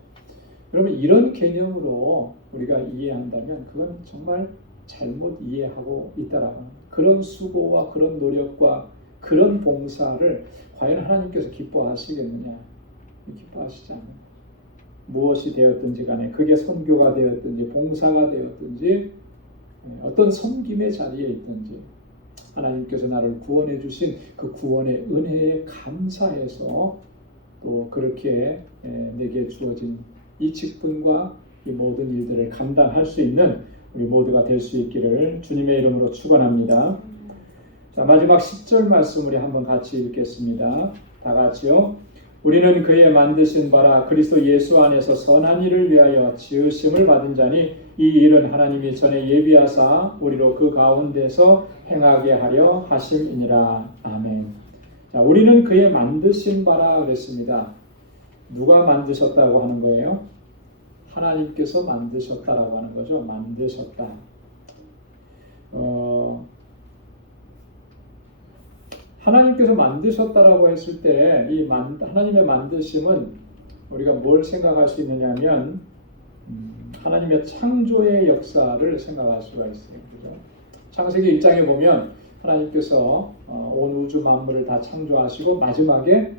여러분 이런 개념으로 우리가 이해한다면 그건 정말 잘못 이해하고 있다라고 합니다. 그런 수고와 그런 노력과 그런 봉사를 과연 하나님께서 기뻐하시겠느냐? 기뻐하시지 않아요. 무엇이 되었든지 간에 그게 선교가 되었든지 봉사가 되었든지 어떤 섬김의 자리에 있든지 하나님께서 나를 구원해 주신 그 구원의 은혜에 감사해서 또 그렇게 내게 주어진 이 직분과 이 모든 일들을 감당할 수 있는 우리 모두가 될 수 있기를 주님의 이름으로 축원합니다. 자, 마지막 10절 말씀 우리 한번 같이 읽겠습니다. 다 같이요. 우리는 그의 만드신 바라 그리스도 예수 안에서 선한 일을 위하여 지으심을 받은 자니 이 일은 하나님이 전에 예비하사 우리로 그 가운데서 행하게 하려 하심이니라. 아멘. 자, 우리는 그의 만드신 바라 그랬습니다. 누가 만드셨다고 하는 거예요? 하나님께서 만드셨다라고 하는 거죠. 만드셨다. 하나님께서 만드셨다라고 했을 때 이 하나님의 만드심은 우리가 뭘 생각할 수 있느냐면 하나님의 창조의 역사를 생각할 수가 있어요. 그죠? 창세기 1장에 보면 하나님께서 온 우주 만물을 다 창조하시고 마지막에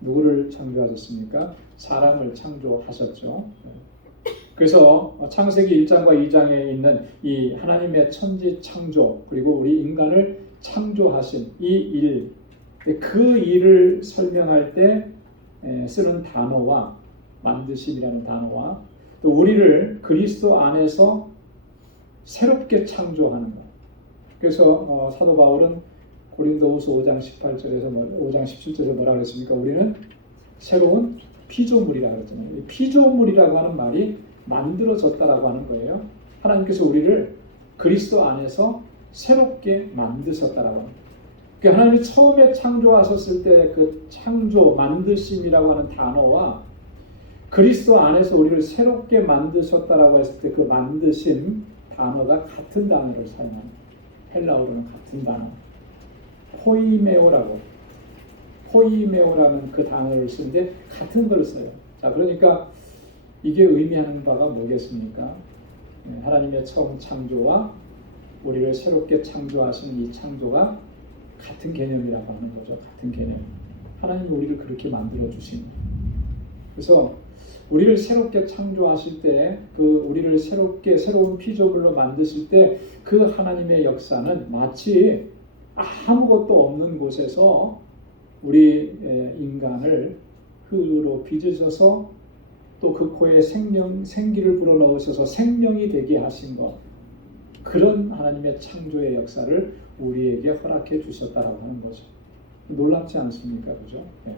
누구를 창조하셨습니까? 사람을 창조하셨죠. 그래서 창세기 1장과 2장에 있는 이 하나님의 천지 창조 그리고 우리 인간을 창조하신 이 일, 그 일을 설명할 때 쓰는 단어와 만드심이라는 단어와 또 우리를 그리스도 안에서 새롭게 창조하는 것. 그래서 사도 바울은 고린도후서 5장 18절에서 5장 17절에서 뭐라 그랬습니까? 우리는 새로운 피조물이라고 했잖아요. 이 피조물이라고 하는 말이 만들어졌다라고 하는 거예요. 하나님께서 우리를 그리스도 안에서 새롭게 만드셨다라고 합니다. 하나님이 처음에 창조하셨을 때 그 창조, 만드심이라고 하는 단어와 그리스도 안에서 우리를 새롭게 만드셨다라고 했을 때 그 만드심 단어가 같은 단어를 사용합니다. 헬라어로는 같은 단어. 포이메오라는 그 단어를 쓰는데 같은 걸 써요. 자, 그러니까 이게 의미하는 바가 뭐겠습니까? 하나님의 처음 창조와 우리를 새롭게 창조하시는 이 창조가 같은 개념이라고 하는 거죠. 같은 개념. 하나님이 우리를 그렇게 만들어 주신. 그래서 우리를 새롭게 창조하실 때, 그 우리를 새로운 피조물로 만드실 때, 그 하나님의 역사는 마치 아무것도 없는 곳에서 우리 인간을 흙으로 빚으셔서 또 그 코에 생기를 불어넣으셔서 생명이 되게 하신 것. 그런 하나님의 창조의 역사를 우리에게 허락해 주셨다라고 하는 거죠. 놀랍지 않습니까? 그죠? 네.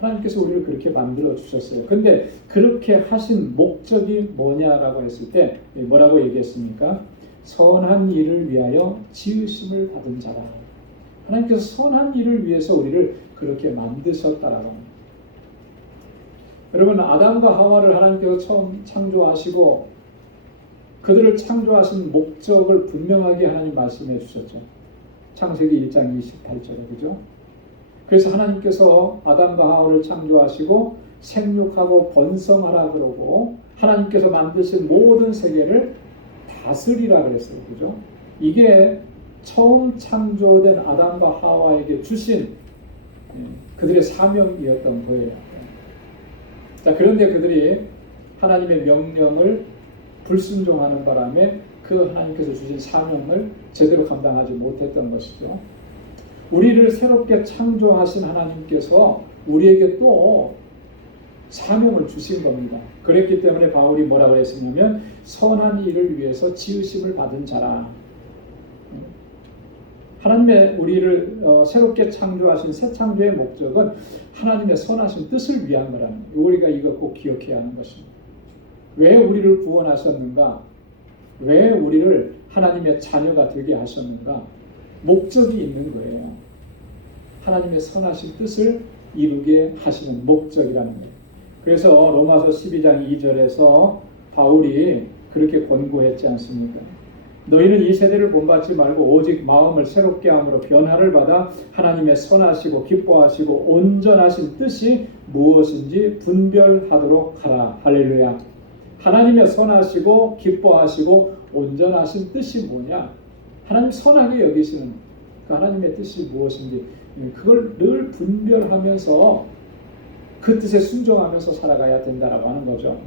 하나님께서 우리를 그렇게 만들어 주셨어요. 근데 그렇게 하신 목적이 뭐냐라고 했을 때 뭐라고 얘기했습니까? 선한 일을 위하여 지으심을 받은 자라. 하나님께서 선한 일을 위해서 우리를 그렇게 만드셨다라고 합니다. 여러분, 아담과 하와를 하나님께서 처음 창조하시고 그들을 창조하신 목적을 분명하게 하나님 말씀해 주셨죠. 창세기 1장 28절에 그죠? 그래서 하나님께서 아담과 하와를 창조하시고 생육하고 번성하라 그러고 하나님께서 만드신 모든 세계를 다스리라 그랬어요. 그죠? 이게 처음 창조된 아담과 하와에게 주신 그들의 사명이었던 거예요. 자, 그런데 그들이 하나님의 명령을 불순종하는 바람에 그 하나님께서 주신 사명을 제대로 감당하지 못했던 것이죠. 우리를 새롭게 창조하신 하나님께서 우리에게 또 사명을 주신 겁니다. 그랬기 때문에 바울이 뭐라고 했었냐면 선한 일을 위해서 지으심을 받은 자라. 하나님의 우리를 새롭게 창조하신 새 창조의 목적은 하나님의 선하신 뜻을 위한 거라는 거예요. 우리가 이거 꼭 기억해야 하는 것입니다. 왜 우리를 구원하셨는가? 왜 우리를 하나님의 자녀가 되게 하셨는가? 목적이 있는 거예요. 하나님의 선하신 뜻을 이루게 하시는 목적이라는 거예요. 그래서 로마서 12장 2절에서 바울이 그렇게 권고했지 않습니까? 너희는 이 세대를 본받지 말고 오직 마음을 새롭게 함으로 변화를 받아 하나님의 선하시고 기뻐하시고 온전하신 뜻이 무엇인지 분별하도록 하라. 할렐루야. 하나님의 선하시고 기뻐하시고 온전하신 뜻이 뭐냐? 하나님 선하게 여기시는 그 하나님의 뜻이 무엇인지 그걸 늘 분별하면서 그 뜻에 순종하면서 살아가야 된다라고 하는 거죠.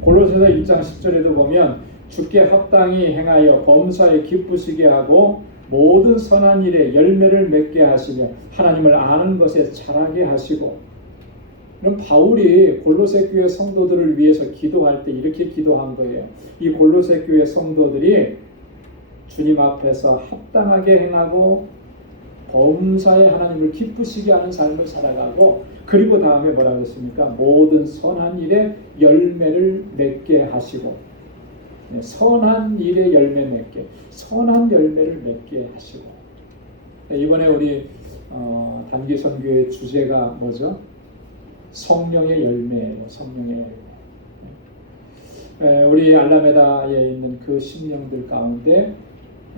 골로새서 1장 10절에도 보면 주께 합당히 행하여 범사에 기쁘시게 하고 모든 선한 일에 열매를 맺게 하시며 하나님을 아는 것에 자라게 하시고. 그럼 바울이 골로새 교회 성도들을 위해서 기도할 때 이렇게 기도한 거예요. 이 골로새 교회 성도들이 주님 앞에서 합당하게 행하고 범사에 하나님을 기쁘시게 하는 삶을 살아가고, 그리고 다음에 뭐라고 했습니까? 모든 선한 일에 열매를 맺게 하시고, 선한 일에 열매 맺게, 선한 열매를 맺게 하시고. 이번에 우리 단기 선교의 주제가 뭐죠? 성령의 열매예요. 성령의 열매. 우리 알라메다에 있는 그 심령들 가운데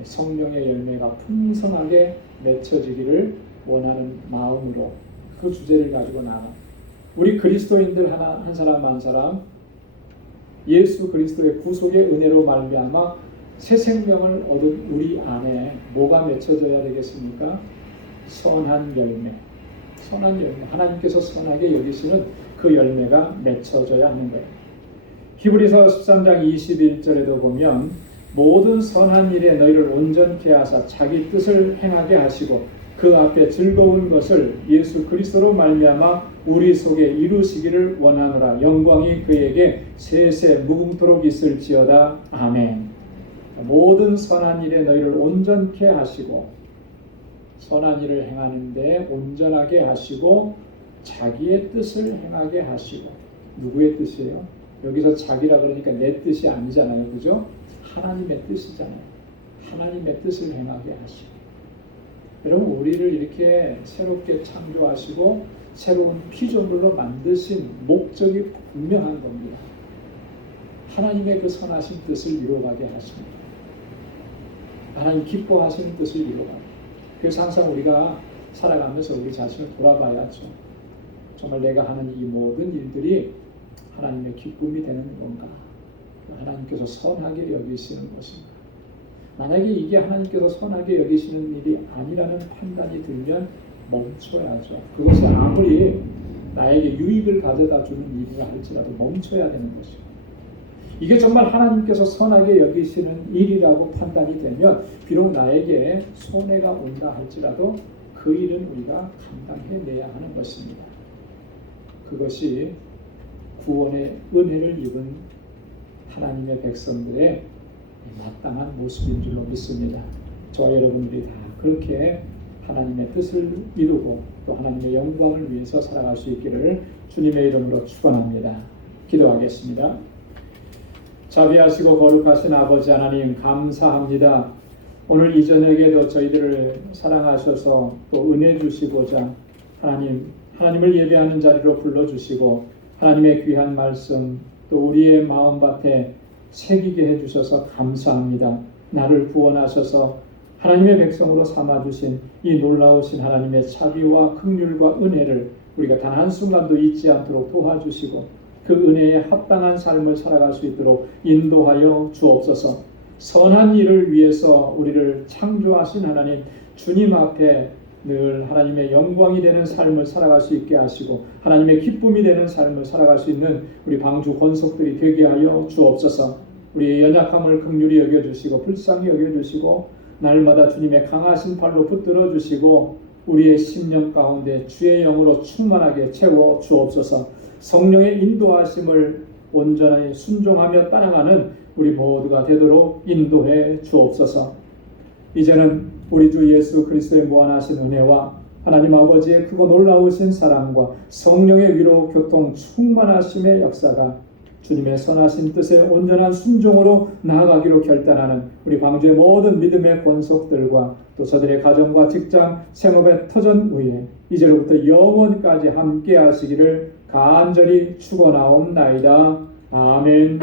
성령의 열매가 풍성하게 맺혀지기를 원하는 마음으로 그 주제를 가지고 나가. 우리 그리스도인들 한 사람 한 사람 예수 그리스도의 구속의 은혜로 말미암아 새 생명을 얻은 우리 안에 뭐가 맺혀져야 되겠습니까? 선한 열매. 선한 열매. 하나님께서 선하게 여기시는 그 열매가 맺혀져야 하는 거예요. 히브리서 13장 21절에도 보면 모든 선한 일에 너희를 온전케 하사 자기 뜻을 행하게 하시고 그 앞에 즐거운 것을 예수 그리스도로 말미암아 우리 속에 이루시기를 원하노라. 영광이 그에게 세세 무궁토록 있을지어다. 아멘. 모든 선한 일에 너희를 온전케 하시고, 선한 일을 행하는데 온전하게 하시고 자기의 뜻을 행하게 하시고. 누구의 뜻이에요? 여기서 자기라 그러니까 내 뜻이 아니잖아요. 그죠? 하나님의 뜻이잖아요. 하나님의 뜻을 행하게 하시고. 여러분, 우리를 이렇게 새롭게 창조하시고 새로운 피조물로 만드신 목적이 분명한 겁니다. 하나님의 그 선하신 뜻을 이루어가게 하십니다. 하나님 기뻐하시는 뜻을 이루어가게. 그래서 항상 우리가 살아가면서 우리 자신을 돌아봐야죠. 정말 내가 하는 이 모든 일들이 하나님의 기쁨이 되는 건가? 하나님께서 선하게 여기시는 것인가? 만약에 이게 하나님께서 선하게 여기시는 일이 아니라는 판단이 들면 멈춰야죠. 그것이 아무리 나에게 유익을 가져다 주는 일이라 할지라도 멈춰야 되는 것이고, 이게 정말 하나님께서 선하게 여기시는 일이라고 판단이 되면 비록 나에게 손해가 온다 할지라도 그 일은 우리가 감당해내야 하는 것입니다. 그것이 구원의 은혜를 입은 하나님의 백성들의 마땅한 모습인 줄로 믿습니다. 저와 여러분들이 다 그렇게 하나님의 뜻을 이루고 또 하나님의 영광을 위해서 살아갈 수 있기를 주님의 이름으로 축원합니다. 기도하겠습니다. 자비하시고 거룩하신 아버지 하나님, 감사합니다. 오늘 이 저녁에도 저희들을 사랑하셔서 또 은혜 주시고자 하나님을 예배하는 자리로 불러주시고 하나님의 귀한 말씀 또 우리의 마음밭에 새기게 해주셔서 감사합니다. 나를 구원하셔서 하나님의 백성으로 삼아주신 이 놀라우신 하나님의 자비와 긍휼과 은혜를 우리가 단 한순간도 잊지 않도록 도와주시고 그 은혜에 합당한 삶을 살아갈 수 있도록 인도하여 주옵소서. 선한 일을 위해서 우리를 창조하신 하나님, 주님 앞에 늘 하나님의 영광이 되는 삶을 살아갈 수 있게 하시고 하나님의 기쁨이 되는 삶을 살아갈 수 있는 우리 방주 권속들이 되게 하여 주옵소서. 우리의 연약함을 긍휼히 여겨주시고 불쌍히 여겨주시고 날마다 주님의 강하신 팔로 붙들어 주시고 우리의 심령 가운데 주의 영으로 충만하게 채워 주옵소서. 성령의 인도하심을 온전히 순종하며 따라가는 우리 모두가 되도록 인도해 주옵소서. 이제는 우리 주 예수 그리스도의 무한하신 은혜와 하나님 아버지의 크고 놀라우신 사랑과 성령의 위로 교통 충만하심의 역사가 주님의 선하신 뜻에 온전한 순종으로 나아가기로 결단하는 우리 방주의 모든 믿음의 권속들과 또 저들의 가정과 직장, 생업의 터전 위에 이제로부터 영원까지 함께 하시기를 간절히 축원하옵나이다. 아멘.